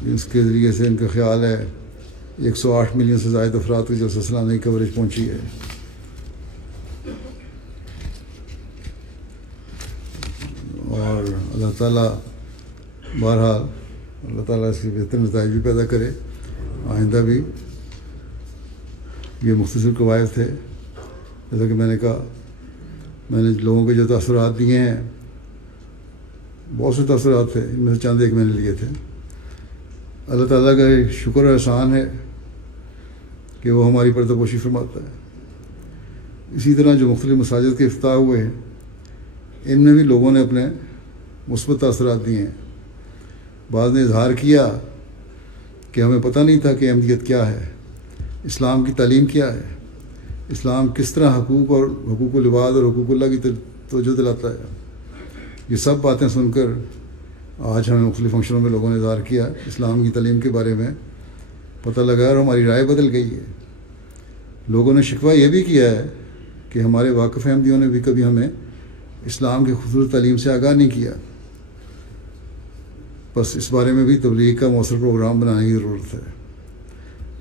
اس کے ذریعے سے ان کا خیال ہے 108 ملین سے زائد افراد کی جلسہ سالانہ کی کوریج پہنچی ہے۔ اور اللہ تعالیٰ بہرحال اللہ تعالیٰ اس کی بہتر نتائج بھی پیدا کرے۔ آئندہ بھی یہ مختصر قواعد تھے، جیسا کہ میں نے کہا، میں نے لوگوں کے جو تاثرات دیے ہیں، بہت سے تاثرات تھے، ان میں سے چند ایک میں نے لیے تھے۔ اللہ تعالیٰ کا شکر و احسان ہے کہ وہ ہماری پردہ پوشی فرماتا ہے۔ اسی طرح جو مختلف مساجد کے افتتاح ہوئے ہیں، ان میں بھی لوگوں نے اپنے مثبت تاثرات دیے ہیں۔ بعض نے اظہار کیا کہ ہمیں پتہ نہیں تھا کہ احمدیت کیا ہے، اسلام کی تعلیم کیا ہے، اسلام کس طرح حقوق اور حقوق العباد اور حقوق اللہ کی توجہ دلاتا ہے۔ یہ سب باتیں سن کر آج ہمیں مختلف فنکشنوں میں لوگوں نے اظہار کیا اسلام کی تعلیم کے بارے میں پتہ لگا، اور ہماری رائے بدل گئی ہے۔ لوگوں نے شکوہ یہ بھی کیا ہے کہ ہمارے واقف احمدیوں نے بھی کبھی ہمیں اسلام کی خصوصی تعلیم سے آگاہ نہیں کیا۔ بس اس بارے میں بھی تبلیغ کا مؤثر پروگرام بنانے کی ضرورت ہے۔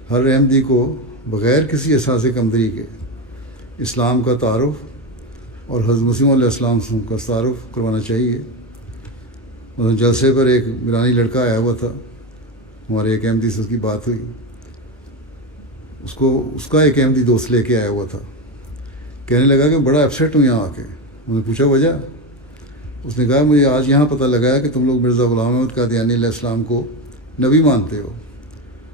ہر احمدی کو بغیر کسی احساس کمتری کے اسلام کا تعارف اور حضرت مسیح علیہ السلام کا تعارف کروانا چاہیے۔ مثلا جلسے پر ایک ایرانی لڑکا آیا ہوا تھا، ہمارے ایک احمدی سے اس کی بات ہوئی، اس کا ایک احمدی دوست لے کے آیا ہوا تھا، کہنے لگا کہ بڑا اپسیٹ ہوں یہاں آ کے۔ انہوں نے پوچھا وجہ؟ اس نے کہا مجھے آج یہاں پتہ لگا ہے کہ تم لوگ مرزا غلام احمد قادیانی علیہ السلام کو نبی مانتے ہو۔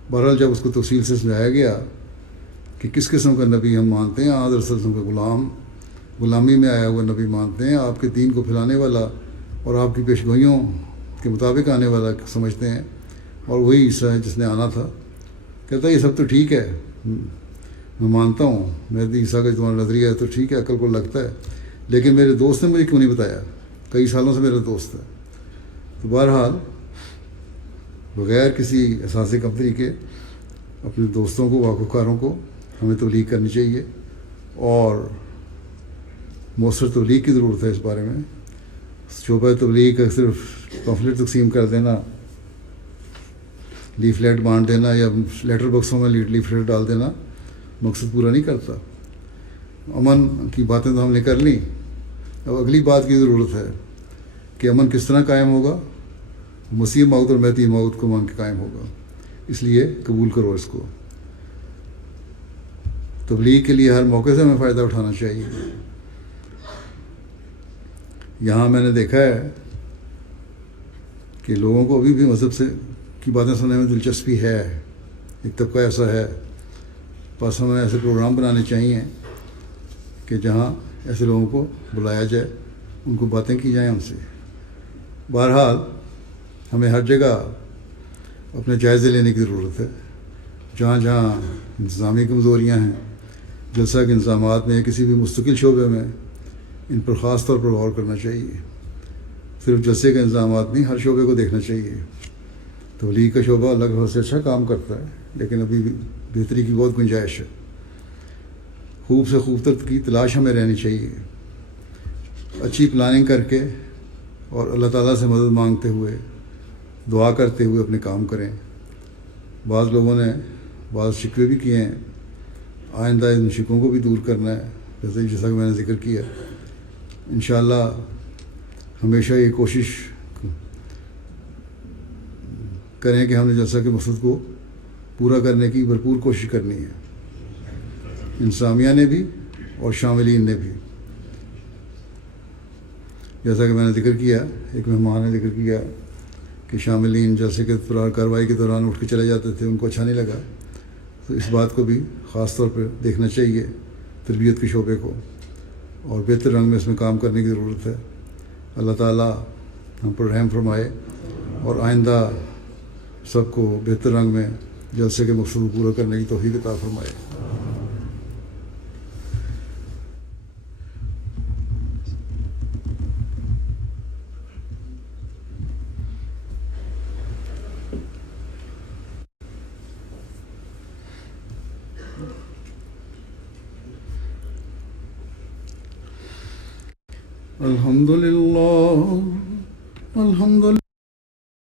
بہرحال جب اس کو تفصیل سے سمجھایا گیا کہ کس قسم کا نبی ہم مانتے ہیں، حضرت صلی اللہ علیہ وسلم کا غلامی میں آیا ہوا نبی مانتے ہیں، آپ کے دین کو پھیلانے والا اور آپ کی پیشگوئیوں کے مطابق آنے والا سمجھتے ہیں، اور وہی عیسیٰ ہے جس نے آنا تھا۔ کہتا ہے یہ سب تو ٹھیک ہے، میں مانتا ہوں، مہدی عیسیٰ کا تمہارا نظریہ ہے تو ٹھیک ہے، عقل کو لگتا ہے، لیکن میرے دوست نے مجھے کیوں نہیں بتایا؟ کئی سالوں سے میرا دوست ہے۔ تو بہرحال بغیر کسی احساس کمتری کے اپنے دوستوں کو، واقفکاروں کو ہمیں تبلیغ کرنی چاہیے، اور مؤثر تبلیغ کی ضرورت ہے۔ اس بارے میں شعبہ تبلیغ کا صرف پمفلٹ تقسیم کر دینا، لیفلیٹ بانٹ دینا یا لیٹر باکسوں میں لیفلیٹ ڈال دینا مقصد پورا نہیں کرتا۔ امن کی باتیں تو ہم نے کر لیں، اب اگلی بات کی ضرورت ہے کہ امن کس طرح قائم ہوگا؟ مسیح موعود اور مہدی موعود کو مان کے قائم ہوگا۔ اس لیے قبول کرو اس کو۔ تبلیغ کے لیے ہر موقع سے ہمیں فائدہ اٹھانا چاہیے۔ یہاں میں نے دیکھا ہے کہ لوگوں کو ابھی بھی مذہب سے کی باتیں سننے میں دلچسپی ہے، ایک طبقہ ایسا ہے۔ بس ہمیں ایسے پروگرام بنانے چاہیے کہ جہاں ایسے لوگوں کو بلایا جائے، ان کو باتیں کی جائیں ان سے۔ بہرحال ہمیں ہر جگہ اپنے جائزے لینے کی ضرورت ہے۔ جہاں جہاں انتظامی کمزوریاں ہیں، جلسہ کے انتظامات میں یا کسی بھی مستقل شعبے میں، ان پر خاص طور پر غور کرنا چاہیے۔ صرف جلسے کے انتظامات نہیں، ہر شعبے کو دیکھنا چاہیے۔ تبلیغ کا شعبہ اللہ کے فضل سے اچھا کام کرتا ہے، لیکن ابھی بھی بہتری کی بہت گنجائش ہے۔ خوب سے خوب تر کی تلاش ہمیں رہنی چاہیے، اچھی پلاننگ کر کے اور اللہ تعالیٰ سے مدد مانگتے ہوئے دعا کرتے ہوئے اپنے کام کریں. بعض لوگوں نے بعض شکوے بھی کیے ہیں، آئندہ ان شکووں کو بھی دور کرنا ہے، جیسا کہ میں نے ذکر کیا. انشاءاللہ ہمیشہ یہ کوشش کریں کہ ہم نے جلسہ کے مقصد کو پورا کرنے کی بھرپور کوشش کرنی ہے، انتظامیہ نے بھی اور شاملین نے بھی. جیسا کہ میں نے ذکر کیا، ایک مہمان نے ذکر کیا کہ شاملین جلسے کے کارروائی کے دوران اٹھ کے چلے جاتے تھے، ان کو اچھا نہیں لگا. تو اس بات کو بھی خاص طور پہ دیکھنا چاہیے، تربیت کے شعبے کو، اور بہتر رنگ میں اس میں کام کرنے کی ضرورت ہے. اللہ تعالیٰ ہم پر رحم فرمائے اور آئندہ سب کو بہتر رنگ میں جلسے کے مقصد کو پورا کرنے کی توفیق عطا فرمائے. الحمد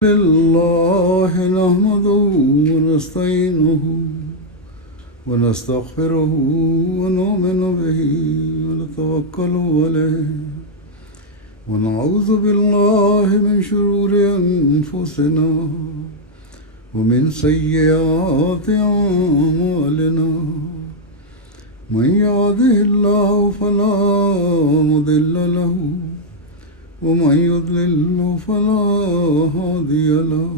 لله نحمده ونستعينه ونستغفره ونؤمن به ونتوكل عليه ونعوذ بالله من شرور أنفسنا ومن سيئات أعمالنا. من يهده الله فلا مضل له ومن يضلل فلا هادي له.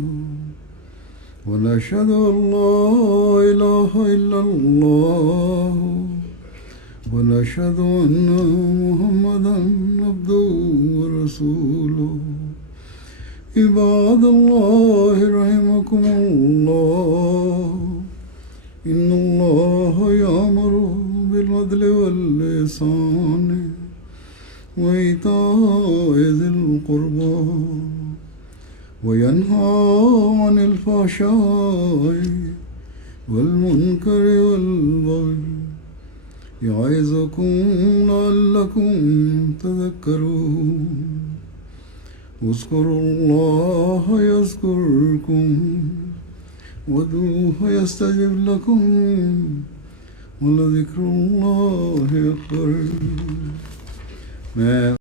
ونشهد أن لا إله إلا الله ونشهد أن محمدا عبده ورسوله. عباد الله رحمكم الله، إن الله يأمر بالعدل والإحسان وإيتاء ذي القربى وينهى عن الفحشاء والمنكر والبغي يعظكم لعلكم تذكرون. اذكروا الله يذكركم وادعوه يستجب لكم ولذكر الله أكبر.